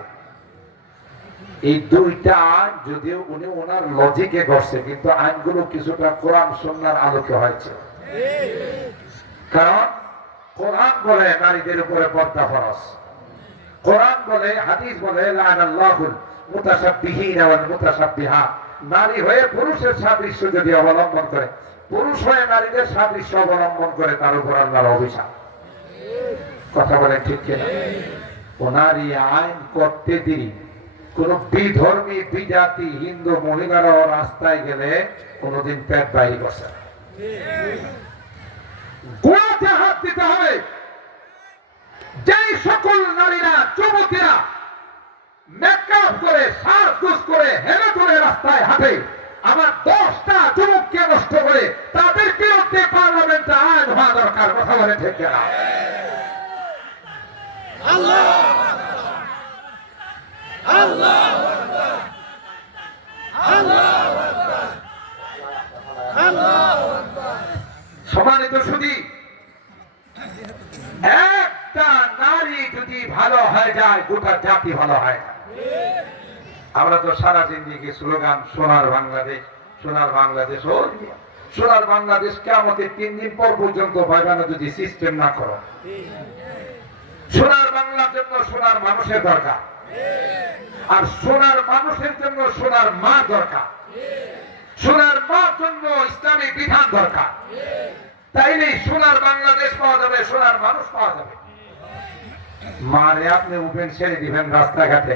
এই 2টা আইন যদিও উনি ওনার লজিকে করছে, কিন্তু আইনগুলো কিছুটা কোরআন সুন্নাহর আলোকে হয়েছে। কারণ কোরআন বলে নারীদের উপরে পর্দা ফরজ। কোরআন বলে, হাদিস বলে, লানাল্লাহুল মুতাশাব্বিহিনা ওয়াল মুতাশাব্বিহাত, নারী হয়ে পুরুষের সাদৃশ্য যদি অবলম্বন করে, পুরুষ হয়ে নারীদের সাদৃশ্য অবলম্বন করে, তার উপর আল্লাহর অভিশাপ। কথা বলে ঠিক কিনা? ওনার এই আইন করতে দিই কোন বিধর্মী, বিজাতি হিন্দু মহিলারাও রাস্তায় গেলে কোনদিন পেট বাইরে বসে না। গোড়াতে হাত দিতে হবে। যে সকল নারীরা, যুবতীরা মেকআপ করে, সাজগোজ করে, হেলে করে রাস্তায় হাঁটে, আমার 10টা যুবককে নষ্ট করে, তাদের বিরুদ্ধে পার্লামেন্টে আইন হওয়া দরকার। কথা বলে ঠিক কিনা? আল্লাহ আল্লাহ সম্মানিত সুধী, একটা নারী যদি ভালো হয়ে যায়, গোটা জাতি ভালো হয়। আমরা তো সারা জিন্দেগি স্লোগান, সোনার বাংলাদেশ, সোনার বাংলাদেশ, সোনার বাংলাদেশ। কিয়ামতের 3 দিন পর পর্যন্ত ভাইবানা যদি সিস্টেম না করো, সোনার বাংলার জন্য সোনার মানুষের দরকার, আর সোনার মানুষের জন্য সোনার মা দরকার, সোনার মার জন্য ইসলামিক বিধান দরকার। তাইলে সোনার বাংলাদেশ পাওয়া যাবে, সোনার মানুষ পাওয়া যাবে। মারে আপনি উঠবেন, ছেড়ে দিবেন রাস্তাঘাটে,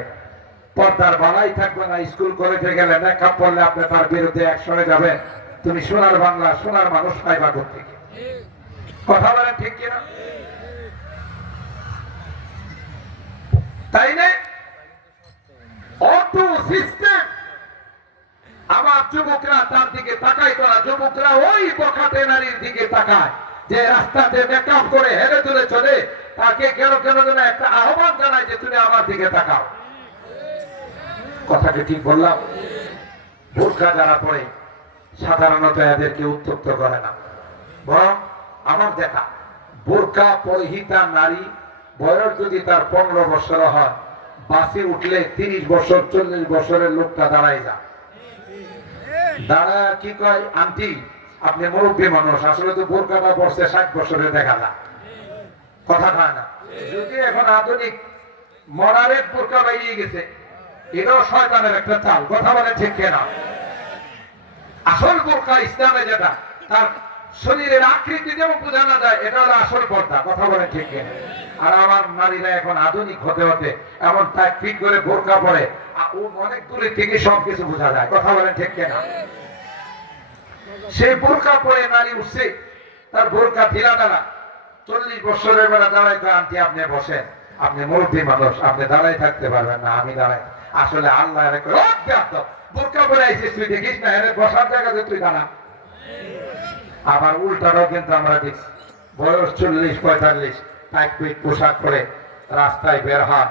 পর্দার বালাই থাকবে না। স্কুল কলেজে গেলে মেকআপ করলে আপনি তার বিরুদ্ধে অ্যাকশনে যাবেন। তুমি সোনার বাংলা, সোনার মানুষ পাইবা কোথেকে? কথা বলেন ঠিক কিনা? তাই না? Auto system. আমার যুবকরা তার দিকে তাকাই করা, যুবকরা ওই বখাটে নারীর দিকে তাকায় যে রাস্তাতে মেকআপ করে হেলে তুলে চলে, তাকে কেন কেন যেন একটা আহ্বান জানায় যে তুমি আমার দিকে তাকাও। কথাটি ঠিক বললাম? বোরকা যারা পরে সাধারণত এদেরকে উত্তপ্ত করে না, বরং আমার দেখা বোরকা পরিহিতা নারী বয়স যদি তার 15 বছর হয়, বাসে উঠলে 30 বছর 40 বছরের লোকটা দাঁড়ায় যায়। দাঁড়ায় কি কয়, আন্টি আপনি মুরব্বী মানুষ, আসলে তো বোরকাটা পড়ছে 60 বছরে দেখা যায়। কথা কয় না? যদি এখন আধুনিক মডারেট বোরকা বেরিয়ে গেছে, এটাও শয়তানের একটা চাল। কথা বলে ঠিক কিনা? আসল বোরকা ইসলামে যেটা তার শরীরের আকৃতি যেমন বোঝানো যায়, এটা হলো আসল পর্দা। কথা বলে ঠিক কিনা? আর আমার নারীরা এখন আধুনিক হতে হতে এমন টাইট ফিট করে বোরকা পরে, অনেক দূরে থেকে সবকিছু বোঝা যায়। কথা বলে ঠিক কিনা? সেই বোরকা পরে নারী উঠছে, তার বোরকা ঢিলা দ্বারা 40 বছরের বেলা দাঁড়াই করে, আন্টি আপনি বসেন, আপনি মুরব্বী মানুষ, আপনি দাঁড়াই থাকতে পারবেন না, আমি দাঁড়াই। আসলে আল্লাহ বোরকা পরে আইছিস, তুই দেখিস না এর বসার জায়গাতে তুই দাঁড়া। আবার উল্টারও কিন্তু আমরা দেখছি, বয়স 40-45 টাইট ফিট পোশাক পরে রাস্তায় বের হয়,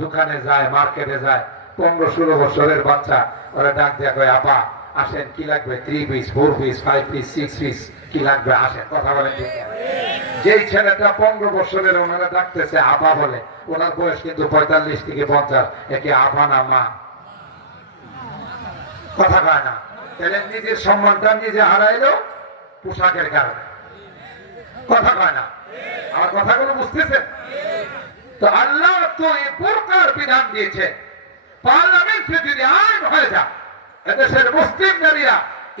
দোকানে যায়, মার্কেটে যায়, 15-16 বছরের বাচ্চা ওরা ডাক দিয়ে কয়, আপা আসেন, কি লাগবে? 3 পিস 4 পিস 5 পিস 6 পিস কি লাগবে, আসেন। কথা বলেন ঠিক না? যেই ছেলেটা 15 বছরের ওনারা ডাকতেছে আপা বলে, ওনার বয়স কিন্তু 45 থেকে 50, একে আপা না মা? কথা কয় না? তাহলে নিজের সম্মানটা নিজে হারাইলো পোশাকের কারণে। কথা কয় না? আমার কথাগুলো বুঝতেছেন তো? আল্লাহ তো এই বোরকার বিধান দিয়েছে, পার্লামেন্টে যদি আইন হয়ে যায় এদেশের মুসলিম নারীরা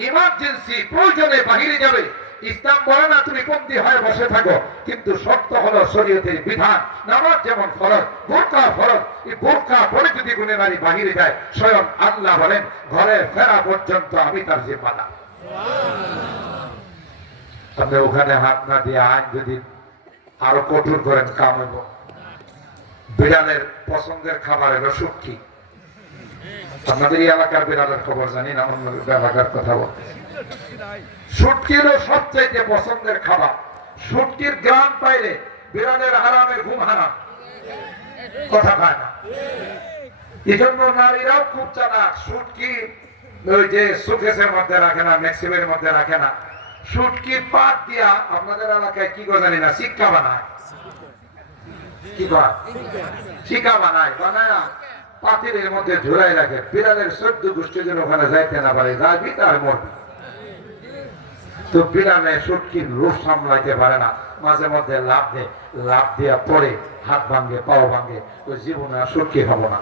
ইমার্জেন্সি প্রয়োজনে বাহিরে যাবে, ইসলাম বলে না তুমি বন্দী হয়ে বসে থাকো, কিন্তু শর্ত হলো শরীয়তের বিধান। নামাজ যেমন ফরজ, বোরকা ফরজ। এই বোরকা পরে যদি কোনো নারী বাহিরে যায়, স্বয়ং আল্লাহ বলেন ঘরে ফেরা পর্যন্ত আমি তার জিম্মাদার। আপনি ওখানে হাত না দিয়ে আইন যদি আরো কঠোর করেন, কাম হইব। বিড়ালের পছন্দের খাবার হলো শুটকি। আপনাদের এই এলাকার বিড়ালের খবর জানি না, অন্য এলাকার কথা বলতে। শুটকি হলো সবচাইতে পছন্দের খাবার। শুটকির গ্রাম পাইলে বিড়ালের হারামের ঘুম হারাম। কথা কয় না? এই জন্য নারীরাও খুব চালাক। শুটকি ওই যে সুকেসের মধ্যে রাখে না, ম্যাক্সিমের মধ্যে রাখে না, শুটকির পাট দিয়া আপনাদের এলাকায় কি করে জানি না, শিক্ষা বানায়। কি কয়? শিক্ষা বানায়। বানায় পাতিলের মধ্যে ঝুলাই রাখে, বিড়ালের 14 গোষ্ঠী যেন ওখানে যাইতে না পারে, যাবি তার মরবি। তো বিড়ালে শুটকির রূপ সামলাইতে পারে না, মাঝে মধ্যে লাভ দিয়া পরে হাত ভাঙ্গে, পাও ভাঙ্গে, ওই জীবনে আর শুটকি খাবো না।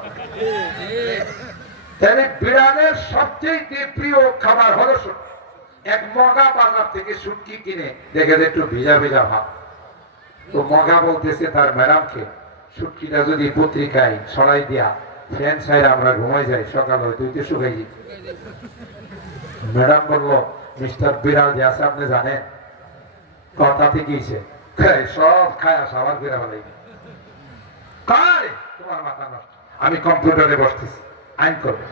তাহলে বিড়ালের সবচেয়ে প্রিয় খাবার হলো শুটকি। এক মগা বাজার থেকে শুটকি কিনে দেখে একটু ভিজা ভিজা ভাব, তো মগা বলতেছে তার ম্যাডামকে, শুটকিটা যদি পত্রিকায় ছড়াই দিয়া ফ্যান ছাইরা আমরা ঘুমাই যাই, সকাল হয় তুই তো শুকাই যাই। ম্যাডাম বললো, মিস্টার বিড়াল যে আছে আপনি জানেন? কথা ঠিকইছে, সব খায় সবার বিড়া বলে তোমার মাথা নষ্ট। আমি কম্পিউটারে বসতেছি, আইন করবে।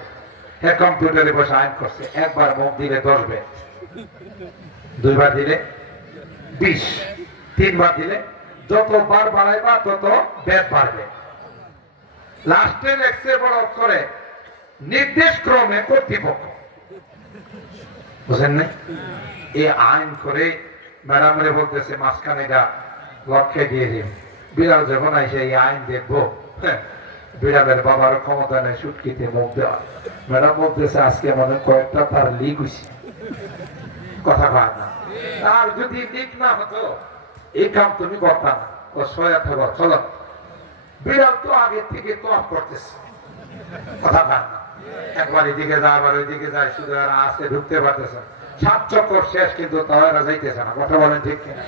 হ্যাঁ, কম্পিউটারে বসে আইন করছে। একবার মুখ দিলে 10 বেদ, 2 বার দিলে 20, 3 বার দিলে যত বার বাড়াইবা তত বেদ বাড়বে। লাস্টে লেখছে বড় অক্ষরে, নির্দেশ ক্রমে কর্তৃপক্ষ। বুঝেন না? এই আইন করে ম্যাডামরে বলতেছে মাঝখানে লক্ষ্যে দিয়ে দিন। বিড়াল যখন আইসে এই আইন দেখবো, বিড়ালের বাবার ক্ষমতা নেই শুটকিতে মুখ দেওয়া। ম্যাডাম বলতেছে আজকে মনে কয়েকটা তার লিক হয়েছে। কথা কয় না? আর যদি লিক না হতো এই কাম তুমি করতা না। ও সয়া থাকো, চলো। বিড়াল তো আগে থেকে তোয়াফ করতেছে। কথা কয় না? একবার এদিকে যায়, আবার ওইদিকে যায়, শুধু আর আজকে ঢুকতে পারতেছে। 7 চক্কর শেষ, কিন্তু তারা যাইতেছে না। কথা বলেন ঠিক কিনা?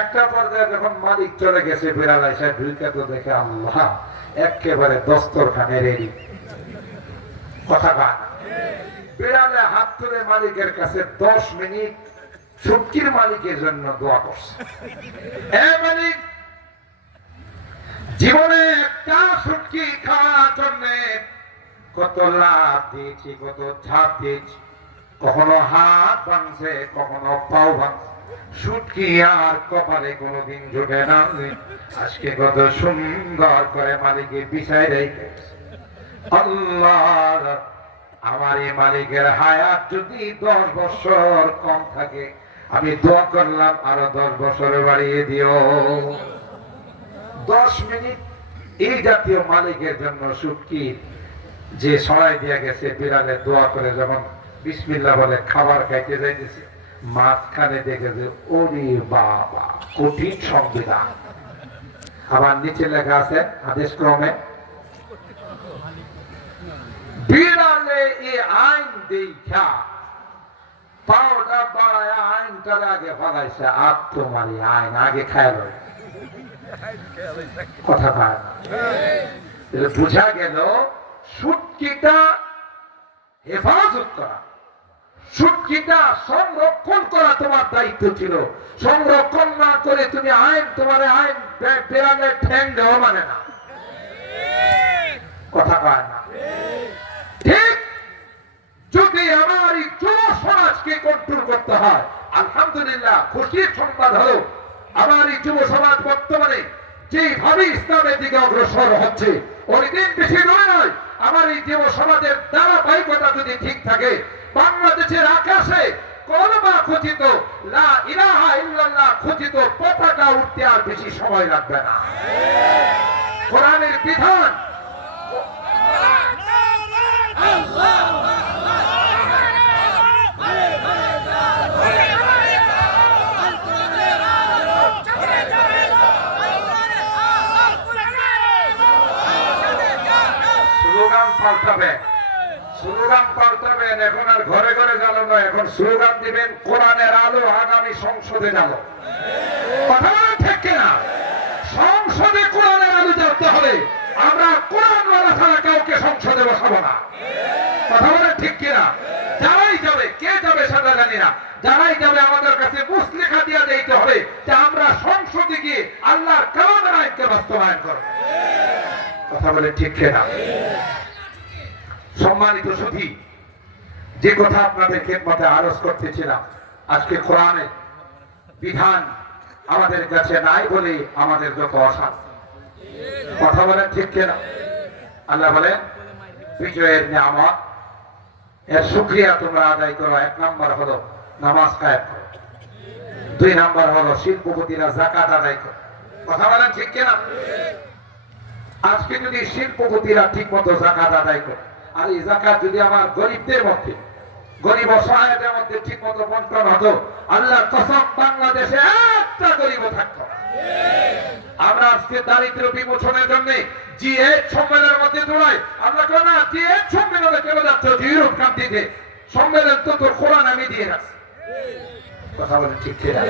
একটা পর্যায়ে যখন মালিক চলে গেছে, বিড়াল এসে ঢুকে তো দেখে আল্লাহ একেবারে দস্তরখানে রেডি। কথা কয় না? বিড়ালে হাত তুলে মালিকের কাছে 10 মিনিট শুটকির মালিকের জন্য দোয়া করছে। মালিক, জীবনে একটা শুটকি খাওয়ার জন্য কত লাভ দিয়েছি, কত ঝাঁপ দিয়েছি, কখনো হাত ভাঙছে, কখনো পাও ভাঙছে, শুটকি আর কপালে কোনোদিন জুটে না। আজকে কত সুন্দর করে মালিকে বিছাই রেখে আল্লাহ, আমার এই মালিকের হায়াত যদি 10 বছর কম থাকে, আমি দোয়া করলাম আরো 10 বছর বাড়িয়ে দিও। 10 মিনিট এই জাতীয় মালিকের জন্য শুটকি যে সরাই দিয়ে গেছে, বিড়ালে দোয়া করে যখন বিসমিল্লাহ বলে খাবার খাইতে যাইতেছে, মাঝখানে দেখেছে ওরে বাবা কঠিন সংবিধান। আবার নিচে লেখা আছে আদেশ ক্রমে, বিড়ালে এই আইন দেখা পাওটা বাড়ায় আইনটার আগে ফলাইছে, আর তোমার আইন আগে খাইল। কথা পায় না, বুঝা গেল শুটকিটা হেফাজত করা, শুটকিটা সংরক্ষণ করা তোমার দায়িত্ব ছিল। সংরক্ষণ না করে তুমি আইন, তোমার আইন বেড়ালে ঠ্যাং দেওয়া মানে না। কথা পায় না। ঠিক যদি আমার এই যুব সমাজকে কন্ট্রোল করতে হয়, আলহামদুলিল্লাহ খুশির সংবাদ হলো আমার এই যুব সমাজ বর্তমানে যেভাবে ইসলামের দিকে অগ্রসর হচ্ছে, অনেকদিন বেশি নয়, আমার এই যুব সমাজের ধারাবাহিকতা যদি ঠিক থাকে, বাংলাদেশের আকাশে কলমা খচিত লা ইলাহা ইল্লাল্লাহ খচিত পতাকা উঠতে আর বেশি সময় লাগবে না। কোরআনের বিধান স্লোগান পাল্টাবেন, স্লোগান পাল্টাবেন। এখন আর ঘরে ঘরে জ্বালো নয়, এখন স্লোগান দিবেন কোরআনের আলো আগামী সংসদে জ্বালো। কথা বলেন ঠিক কিনা? সংসদে কোরআনের আলো জ্বালতে হবে। আমরা কোরআন ওয়ালা ছাড়া কাউকে সংসদে বসাবো না। কথা বলেন ঠিক কিনা? যারাই যাবে, কে যাবে সেটা জানি না, যারাই যাবে আমাদের কাছে মুসলেখা দিয়া দিতে হবে যে আমরা সংসদে গিয়ে আল্লাহর কালামের আইনকে বাস্তবায়ন করব। কথা বলে ঠিক কিনা? সম্মানিত সুধী, যে কথা আপনাদের খেদমতে আরজ করতেছিলাম, আজকে কোরআনের বিধান আমাদের কাছে নাই বলে আমাদের যত অশান্তি। কথা বলেন ঠিক কিনা? আল্লাহ বলেন বিজয়ের নিয়ামত এর শুকরিয়া তোমরা আদায় করো। 1 নম্বর হলো নামাজ কায়েম করো, 2 নম্বর হলো শিল্পপতিরা যাকাত আদায় করো। কথা বলেন ঠিক কিনা? আজকে যদি শিল্পপতিরা ঠিক মতো যাকাত আদায় করে, আর এই যাকাত যদি আমার গরিবদের মধ্যে, গরিব অসহায়দের মধ্যে ঠিক মতো বন্টন হতো, আল্লাহর কসম বাংলাদেশে একটা গরিব থাকতো। আমরা আজকে দারিদ্র বিমোচনের জন্য জি8 সম্মেলনের মধ্যে দৌড়াই। আমরা কেন না জি8 সম্মেলনে কেন যাচ্ছ? ইউরোপ কান্ট্রিতে সম্মেলন তো তোর কোরআন আমি দিয়ে রাখছি। কথা বলে ঠিক কিনা?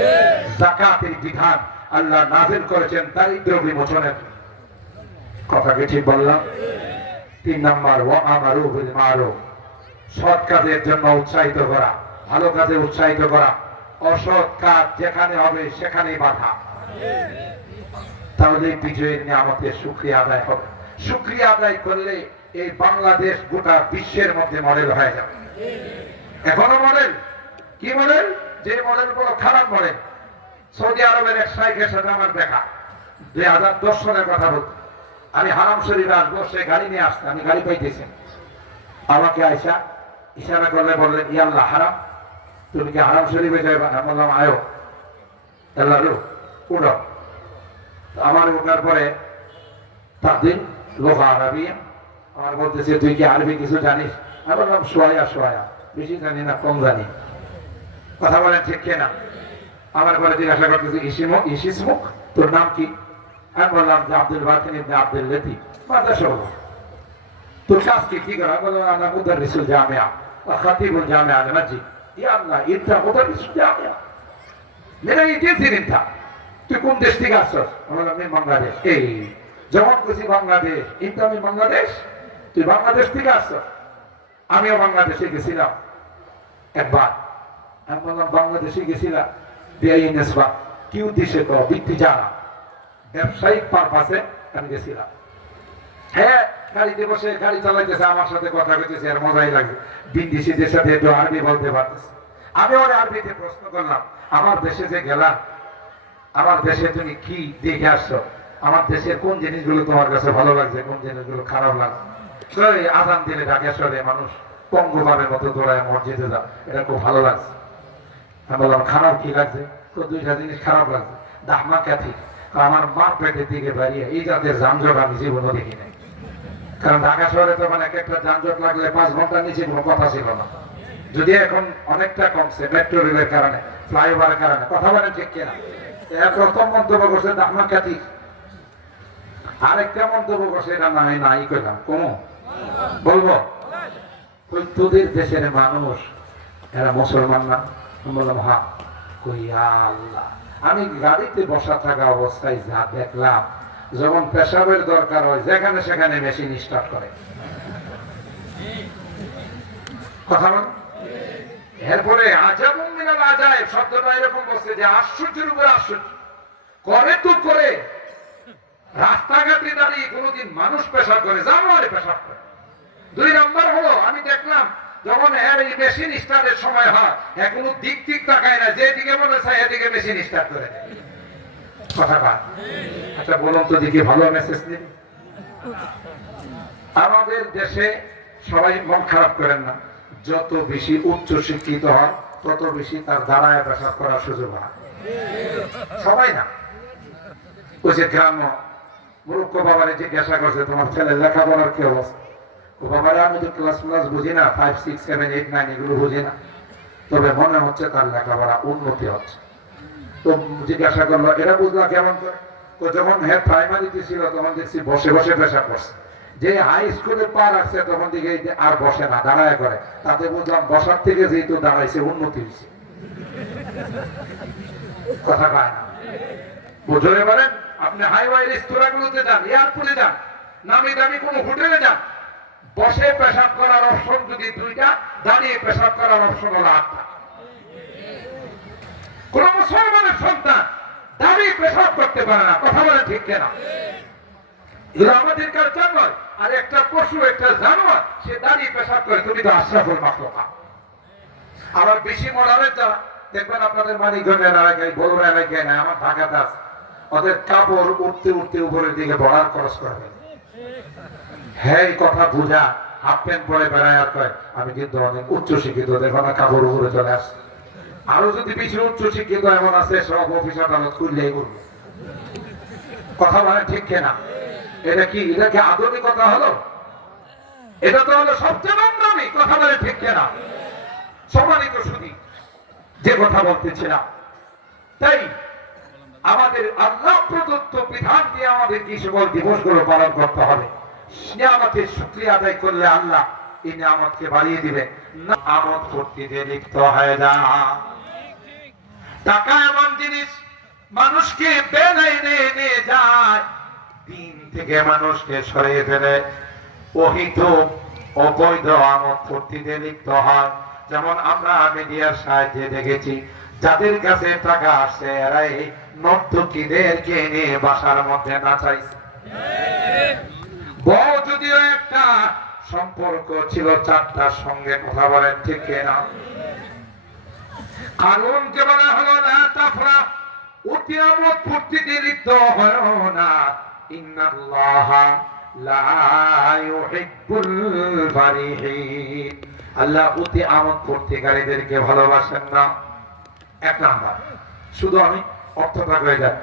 যাকাতের বিধান আল্লাহ নাযিল করেছেন দারিদ্র বিমোচনের। কথা কি ঠিক বললাম? 3 নম্বর ওয়া আমারু বিল মারুফ, সৎ কাজের জন্য উৎসাহিত করা, ভালো কাজে উৎসাহিত করা। অসৎ কাজ যেখানে হবে সেখানেই বাধা। তাহলে বিজয়ের নিয়ামতের শুকরিয়া আদায় হবে। শুকরিয়া আদায় করলে এই বাংলাদেশ গোটা বিশ্বের মধ্যে মডেল হয়ে যাবে। এখনো মডেল। কি মডেল? যে মডেল বড় খারাপ মডেল। সৌদি আরবের এক শাইখের সাথে আমার দেখা, 2010 সালের কথা বলতে, আমি হারাম শরীফে আসবো, সে গাড়ি নিয়ে আসতে, আমি গাড়ি পাইতেছি, আমাকে আয়সা ইশারা করলে বললেন ইয়া আল্লাহ হারাম, তুমি কি হারাম শরীফে যাইবা? আমি বললাম আয়ো আল্লাহ উঠো। আমার ওঠার পরে তাদের লোহা আরবি আমার বলতেছে তুই কি আরবি কিছু জানিস? আমি বললাম সোয়া সোয়া, বেশি জানি না, কম জানি। কথা বলেন ঠিক কিনা? আমার পরে জিজ্ঞাসা করতেছে ইসিসমুখ, তোর নাম কি? আমি বললাম যে আব্দুল বাতিন ইবনে আব্দুল লতিফ। মাদ্রাসা হলো। তোর কাজ কি করা? বললাম আনা মুদাররিসুল জামিয়া ওয়া খাতিবুল জামিয়া আল মসজিদ। ইয়া আল্লাহ, ইনতা মুদাররিসুল জামিয়া, মেরা ইতিহাসের ইনতা। তুই কোন দেশ থেকে আসছস? বললাম আমি বাংলাদেশ। এই যখন খুশি বাংলাদেশ, ইনতা আমি বাংলাদেশ, তুই বাংলাদেশ থেকে আসছস? আমিও বাংলাদেশে গেছিলাম একবার। আমি বললাম বাংলাদেশে গেছিলাম বেআইনি নেসবা কি উদ্দেশ্যে? তো বৃত্তি জানা, ব্যবসায়িক পারপাসে আমি গেছিলাম। হ্যাঁ, গাড়িতে বসে গাড়ি চালাইতেছে, আমার সাথে কথা বলতেছে, আর মজাই লাগছে। বিদেশিদের সাথে একটু আরবি বলতে পারতেছে। আমি ওর আরবিতে প্রশ্ন করলাম, আমার দেশে যে গেলাম, আমার দেশে তুমি কি দেখে আসছো, আমার দেশের কোন জিনিসগুলো তোমার কাছে ভালো লাগছে, কোন জিনিসগুলো খারাপ লাগছে? আজান দিলে ঢাকেশ্বরে মানুষ পঙ্গপালের মতো দৌড়ায় মসজিদে যা, এটা খুব ভালো লাগছে। আমি বললাম খারাপ কি লাগছে? তো দুইটা জিনিস খারাপ লাগছে। দাহমা ক্যাথি, আমার মা পেটের দিকে বাড়িয়ে এই জাতের যানজট আমি জীবনও দেখি নাই। কারণ ঢাকা শহরে তখন এক একটা যানজট লাগলে 5 ঘন্টার নিচে কোনো কথা ছিল না। যদি এখন অনেকটা কমছে মেট্রো রেলের কারণে, ফ্লাইওভারের কারণে। কথা বলেন ঠিক কিনা? প্রথম মন্তব্য করছে দাহমা ক্যাথি, আরেকটা মন্তব্য করছে এটা নাই কইলাম কোনো বলবো ওই তোদের দেশের মানুষ এরা মুসলমান না? বললাম হ্যাঁ। কইয়া আল্লাহ, আমি গাড়িতে বসা থাকা অবস্থায় যা দেখলাম, যখন পেশাবের দরকার হয় যেখানে সেখানে মেশিন স্টার্ট করে। কথা বল। এরপরে আজাবুম মিনাল আজাইব শব্দটা এরকম বলছে যে আশ্চর্যের উপর আশ্চর্য করে তো করে। রাস্তাঘাটে দাঁড়িয়ে কোনোদিন মানুষ পেশাব করে, জানোয়ারে পেশাব করে। 2 নম্বর হলো আমি দেখলাম যখন এই মেশিন স্টার্টের সময় হয়, এখনো দিক ঠিক তাকায় না, যেদিকে মনে চায় এদিকে মেশিন স্টার্ট করে দেয়। কথা বল। আচ্ছা বলুন তো দেখি, ভালো মেসেজ দিন। আমাদের দেশে সবাই মন খারাপ করেন না, যত বেশি উচ্চ শিক্ষিত হয় তত বেশি তার দাঁড়ায় পেশাব করার সুযোগ হয়। সবাই না। ওই যে গ্রাম্য মুরুক্ষ বাবারে জিজ্ঞাসা করছে তোমার ছেলে লেখাপড়ার কি অবস্থা? ও বাবারে আমি তো ক্লাস বুঝি না, 5, 6, 7, 8, 9 এগুলো বুঝি না, তবে মনে হচ্ছে তার লেখাপড়া উন্নতি হচ্ছে। তো জিজ্ঞাসা করলো এরা বুঝলা কেমন করে? তো যখন হ্যাঁ প্রাইমারিতে ছিল তখন দেখছি বসে বসে পেশাব করছে, যে হাই স্কুলে পা রাখছে তখন দিকে আর বসে না, দাঁড়ায় করে। তাতে বুঝলাম বসার থেকে যেহেতু দাঁড়াইছে উন্নতি হয়েছে। কথা পায় না। বুঝতে পারেন? আপনি হাইওয়ে রেস্তোরাঁগুলোতে যান, এয়ারপোর্টে যান, নামি দামি কোনো হোটেলে যান, বসে পেশাব করার অপশন যদি 2টা, দাঁড়িয়ে পেশাব করার অপশন হলো 8টা। কোন মুসলমানের সন্তান দাঁড়িয়ে পেশাব করতে পারে না। কথা বলে ঠিক কিনা? এগুলো আমাদের কালচার নয়। আর একটা পশু, একটা জানোয়ার, সে দাঁড়িয়ে পেশাব করে, তুমি তো আশরাফুল মাখলুকাত। আবার বেশি মডালের যারা দেখবেন আপনাদের মানিকগঞ্জের এলাকায়, বড় এলাকায় না, আমার ঢাকাতে আছে, ওদের কাপড় উঠতে উঠতে উপরের দিকে বর্ডার ক্রস করে ফেলে। হ্যাঁ কথা বুঝা, হাফ প্যান্ট পরে বেড়ায় আর কয় আমি কিন্তু অনেক উচ্চ শিক্ষিত, দেখো না কাপড় উপরে চলে আসছে। আরো যদি বেশি উচ্চ শিক্ষিত এমন আছে, সব অফিস আদালত খুললেই করবে। কথা বলে ঠিক কিনা? এটা কি আধুনিকতা হলো? এটা তো হলো সবচেয়ে নোংরামি। কথা বলে ঠিক কিনা? সম্মানিত শুধু যে কথা বলতেছিলাম, তাই আমাদের আল্লাহ প্রদত্ত বিধান দিয়ে আমাদের কি সকল দিবসগুলো পালন করতে হবে। নিয়ামতের শুকরিয়া আদায় করলে আল্লাহ এই নিয়ামতকে বাড়িয়ে দিবে। আমদ ফুর্তিতে লিপ্ত হয়ে যা। টাকা এমন জিনিস মানুষকে বেলাইনে নিয়ে যায়, দিন থেকে মানুষকে সরিয়ে ফেলে। অহিত অবৈধ আমদ ফুর্তিতে লিপ্ত হয়। যেমন আমরা মিডিয়ার সাহায্যে দেখেছি, যাদের কাছে টাকা আসছে এরাই নর্তকীদেরকে নিয়ে বাসার মধ্যে নাচাইছে। বউ যদিও একটা সম্পর্ক ছিল 4টার সঙ্গে। কথা বলেন ঠিক কিনা? কারণকে বলা হলো না তাফরা, অতি আমোদ ফুর্তিতে লিপ্ত হয় না। ইন্নাল্লাহা লা ইউহিব্বুল ফারিহিন। আল্লাহ অতি আমোদ ফুর্তিকারীদেরকে ভালোবাসেন না। 1 নাম্বার। শুধু আমি অর্থটা কয়ে যাই,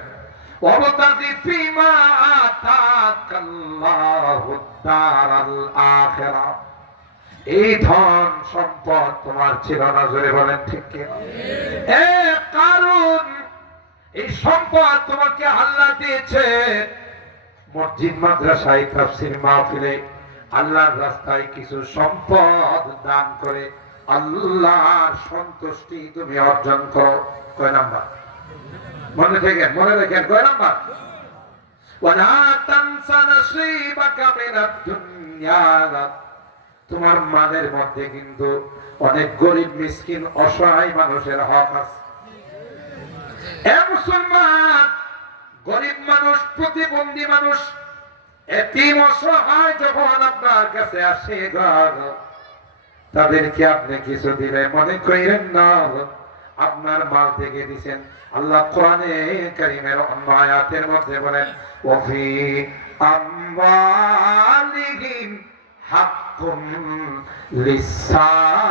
ওয়াবতাগি ফিমা আতাকাল্লাহু দারাল আখিরা। এই ধন সম্পদ তোমার ছিল না, জোরে বলেন ঠিক কিনা? কারণ এই সম্পদ তোমাকে আল্লাহ দিয়েছে মসজিদ, মাদ্রাসায়, তাফসীর মাহফিলে, আল্লাহর রাস্তায় কিছু সম্পদ দান করে আল্লাহর সন্তুষ্টি তুমি অর্জন করো। কয় নাম্বার? মনে রাখেন কয় নাম্বার? ওয়ালা তানসা নাসীবাকা মিনাদ দুনিয়া। তোমার মালের মধ্যে কিন্তু অনেক গরিব, মিসকিন, অসহায় মানুষের হক আছে। এ মুসলমান, গরিব মানুষ, প্রতিবন্ধী মানুষ, এতিম অসহায় যখন আপনার কাছে আসে তাদেরকে আপনি কিছু দিলে মনে করেন না আপনার মাল থেকে দিবেন। আল্লাহ কোরআনে কারীমের অন্য আয়াতের মধ্যে বলেন ওয়াফি আমওয়ালিহিম হাক্কুন লিসাইলি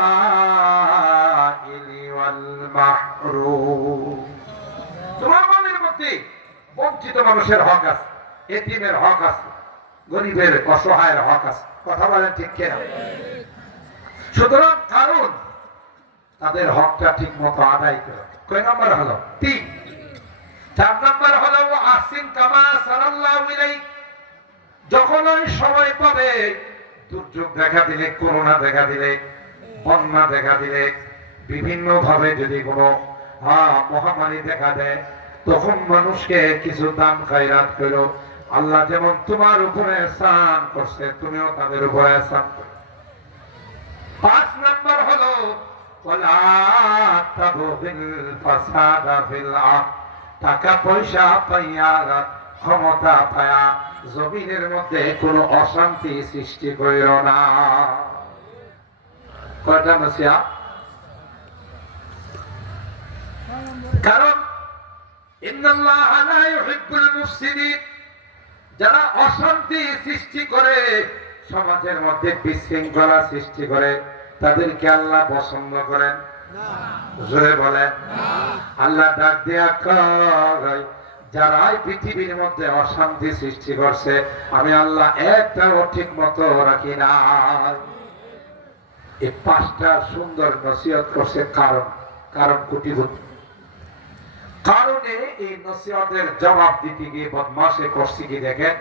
ওয়াল মাহরুম। তোমার মালের মধ্যে বঞ্চিত মানুষের হক আছে, এতিমের হক আছে, গরিবের অসহায়ের হক আছে। কথা বলেন ঠিক কিনা? সুতরাং কারণ তাদের হকটা ঠিক মতো আদায় করে। কয় নম্বর হলো? 3। 4 নম্বর হলো আসিন কামা সাল্লাল্লাহু আলাইহি, যখন ওই সময় পাবে দুর্যোগ দেখা দিলে, করোনা দেখা দিলে, বন্যা দেখা দিলে, বিভিন্ন ভাবে যদি কোনো মহামারী দেখা দেয়, তখন মানুষকে কিছু দান খায়রাত করো। আল্লাহ যেমন তোমার উপরে ihsan করছে, তুমিও তাদের উপরে ihsan করো। 5 নম্বর হলো ওয়ালা তাবগিল ফাসাদা ফিল আরদ, টাকা পয়সা পাইয়া, ক্ষমতা পায়া জমিনের মধ্যে কোনো অশান্তি সৃষ্টি করিও না। কয়টা নসিয়া? কারণ ইন্নাল্লাহা লা ইউহিব্বুল মুফসিদিন, যারা অশান্তি সৃষ্টি করে, সমাজের মধ্যে বিশৃঙ্খলা সৃষ্টি করে, তাদেরকে আল্লাহ পছন্দ করেন না। জোরে বলেন না। আল্লাহ ডাক দেয়া কয়, যারা পৃথিবীর মধ্যে অশান্তি সৃষ্টি করছে, আমি আল্লাহ একটাও ঠিক মতো রাখি না। এই 5টা সুন্দর নসিহত করছে। কারণ কোটিপতি। কারণে এই নসিহতের জবাব দিতে গিয়ে বদমাশে করছে কি দেখেন,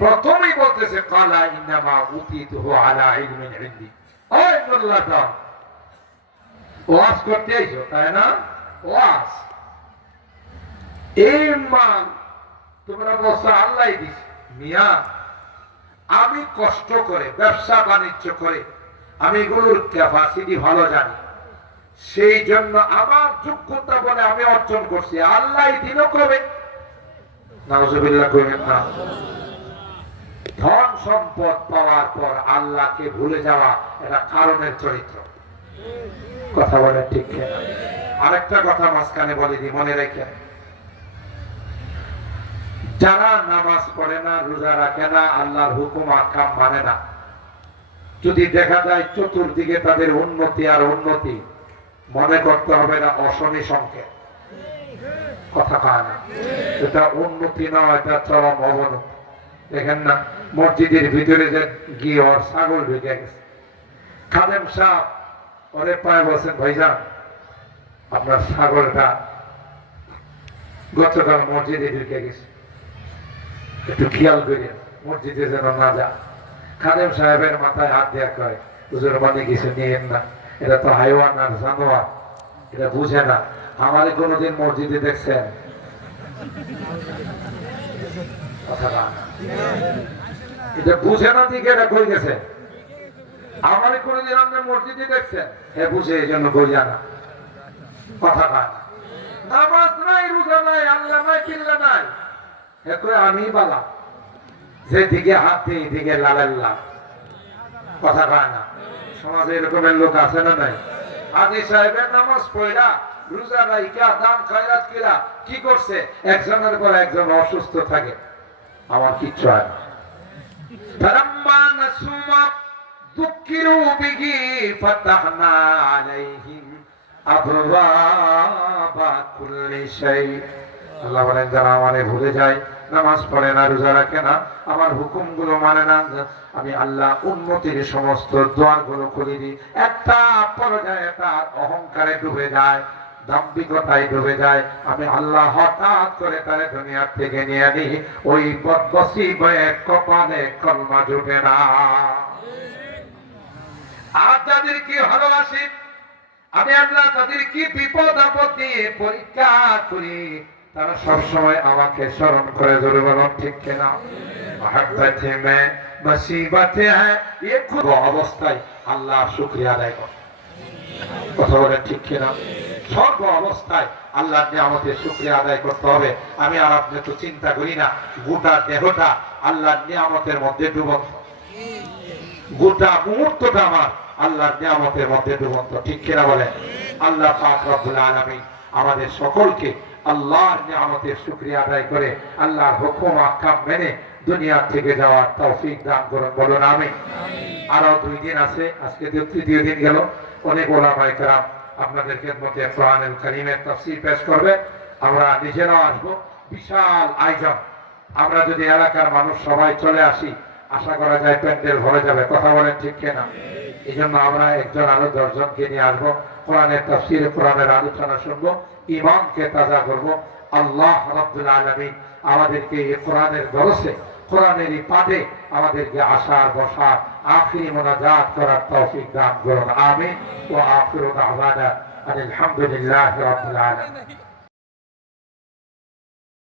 প্রথমেই বলতেছে কালা ইন্নামা উতিতুহু আলা ইলমিন ইনদি। ওই মোল্লাটা ওয়াজ করতে আইছো, তাই না? ওয়াজ এই মান তোমরা বলছো আল্লাহ দিছে। মিয়া, আমি কষ্ট করে ব্যবসা বাণিজ্য করে আমি এগুলোর ক্যাপাসিটি ভালো জানি, সেই জন্য আমার যোগ্যতা বলে আমি অর্জন করছি। আল্লাহ দিল কবে? নাউজুবিল্লাহ কইবেন না। ধন সম্পদ পাওয়ার পর আল্লাহকে ভুলে যাওয়া এটা কারণের চরিত্র। কথা বলে ঠিক না? আরেকটা কথা মাঝখানে বলে দিই, মনে রেখে, যারা নামাজ পড়ে না, রোজা রাখে না, আল্লাহর হুকুম আহকাম মানে না, যদি দেখা যায় চতুর্দিকে তাদের উন্নতি আর উন্নতি, মনে করতে হবে না অশনি সংকেত। কথা কয় না, এটা উন্নতি না, এটা চরম অবনতি। দেখেন না, মসজিদের ভিতরে যে গিয়ে ওর ছাগল ঢুকে গেছে। খাদেম সাহেব ওরে পায় বলছেন, ভাইজান আপনার ছাগলটা গতকাল মসজিদে ঢুকে গেছে, একটু খেয়াল করিয়া মসজিদে যেন না যা। খাদেম সাহেবের মাথায় হাত দেওয়া করে, হুজুর মানে কিছু নিয়েন না, এটা তো হাইওয়ান আর জানোয়ার, এটা বুঝে না। আমারে কোনোদিন মসজিদে দেখছেন? এটা বুঝে না দিকে এটা কই গেছে। আমারে কোনোদিন আপনি মসজিদে দেখছেন? হ্যাঁ বুঝে, এই জন্য কইয়া না। কথা কয় না, নামাজ নাই, রোজা নাই, আল্লাহ নাই, কিল্লা নাই, আমি বালা, যেদিকে হাত দিই এদিকে লালাল্লাহ। কথা কয় না। সমাজে এরকমের লোক আছে না নাই? হাজী সাহেবের নামাজ পড়া, রোজা রাইখা, দান খয়রাত কইরা কি করছে, একজনের পর একজন অসুস্থ থাকে, আমার কিচ্ছু হয় না। ফালাম্মা নাসু মা যুকিরু বিহি ফাতাহনা আলাইহিম আবওয়াবা কুল্লি শাই। আল্লাহ বলেন, যারা আমারে ভুলে যায়, নামাজ পড়ে না, রোজা রাখে না, আমার হুকুমগুলো মানে না, আমি আল্লাহ উন্নতির সমস্ত দ্বারগুলো খুলে দিই। একটা পর্যায়ে তার অহংকারে ডুবে যায়, দাম্ভিকতায় ডুবে যায়, আমি আল্লাহ হঠাৎ করে তার দুনিয়ার থেকে নিয়ে নিই। ওই বদনসিবে কপালে কলমা জুটে না। আর যাদেরকে ভালোবাসি আমি আল্লাহ, তাদের কি বিপদ আপদ নিয়ে পরীক্ষা করি, তারা সবসময় আমাকে স্মরণ করে। জোরে বলুন ঠিক কিনা? মহব্বতে মে মুসিবতে হ্যায়, এই অবস্থায় আল্লাহ শুকরিয়া আদায় কর। কথা বলেন ঠিক কিনা? সর্ব অবস্থায় আল্লাহর নিয়ামতের শুকরিয়া আদায় করতে হবে। আমি আর আপনি তো চিন্তা করি না, গোটা দেহটা আল্লাহর নিয়ামতের মধ্যে ডুবন্ত, গোটা মুহূর্তটা আমার আল্লাহর নিয়ামতের মধ্যে ডুবন্ত, ঠিক কিনা বলেন? আল্লাহ পাক রব্বুল আলামিন আমাদের সকলকে আল্লাহর নিয়ামতের শুকরিয়া আদায় করে আল্লাহর হুকুম আহকাম মেনে দুনিয়া থেকে যাওয়ার তৌফিক দান করুন, বলুন আমিন। আরো 2 দিন আছে, আজকে তৃতীয় দিন গেল। অনেক ওলামায়ে কেরাম আপনাদের খেদমতে কোরআনুল কারীমের তাফসীর পেশ করবে, আমরা নিজেরাও আসবো। বিশাল আয়োজন, আমরা যদি এলাকার মানুষ সবাই চলে আসি, আশা করা যায় প্যান্ডেল ভরে যাবে, কথা বলেন ঠিক কিনা? এই জন্য আমরা একজন আরো 10 জনকে নিয়ে আসবো, কোরআনের তাফসীর, কোরআনের আলোচনা শুনবো, ঈমানকে তাজা করবো। আল্লাহ রাব্বুল আলামিন আমাদেরকে এই কোরআনের দরসে, কোরআনের এই পাঠে আমাদেরকে আসার বসার আখিরি মোনাজাত করার তৌফিক দান করুন, আমিন। ওয়া আখিরু দাওয়ানা আলহামদুলিল্লাহি রাব্বিল আলামিন।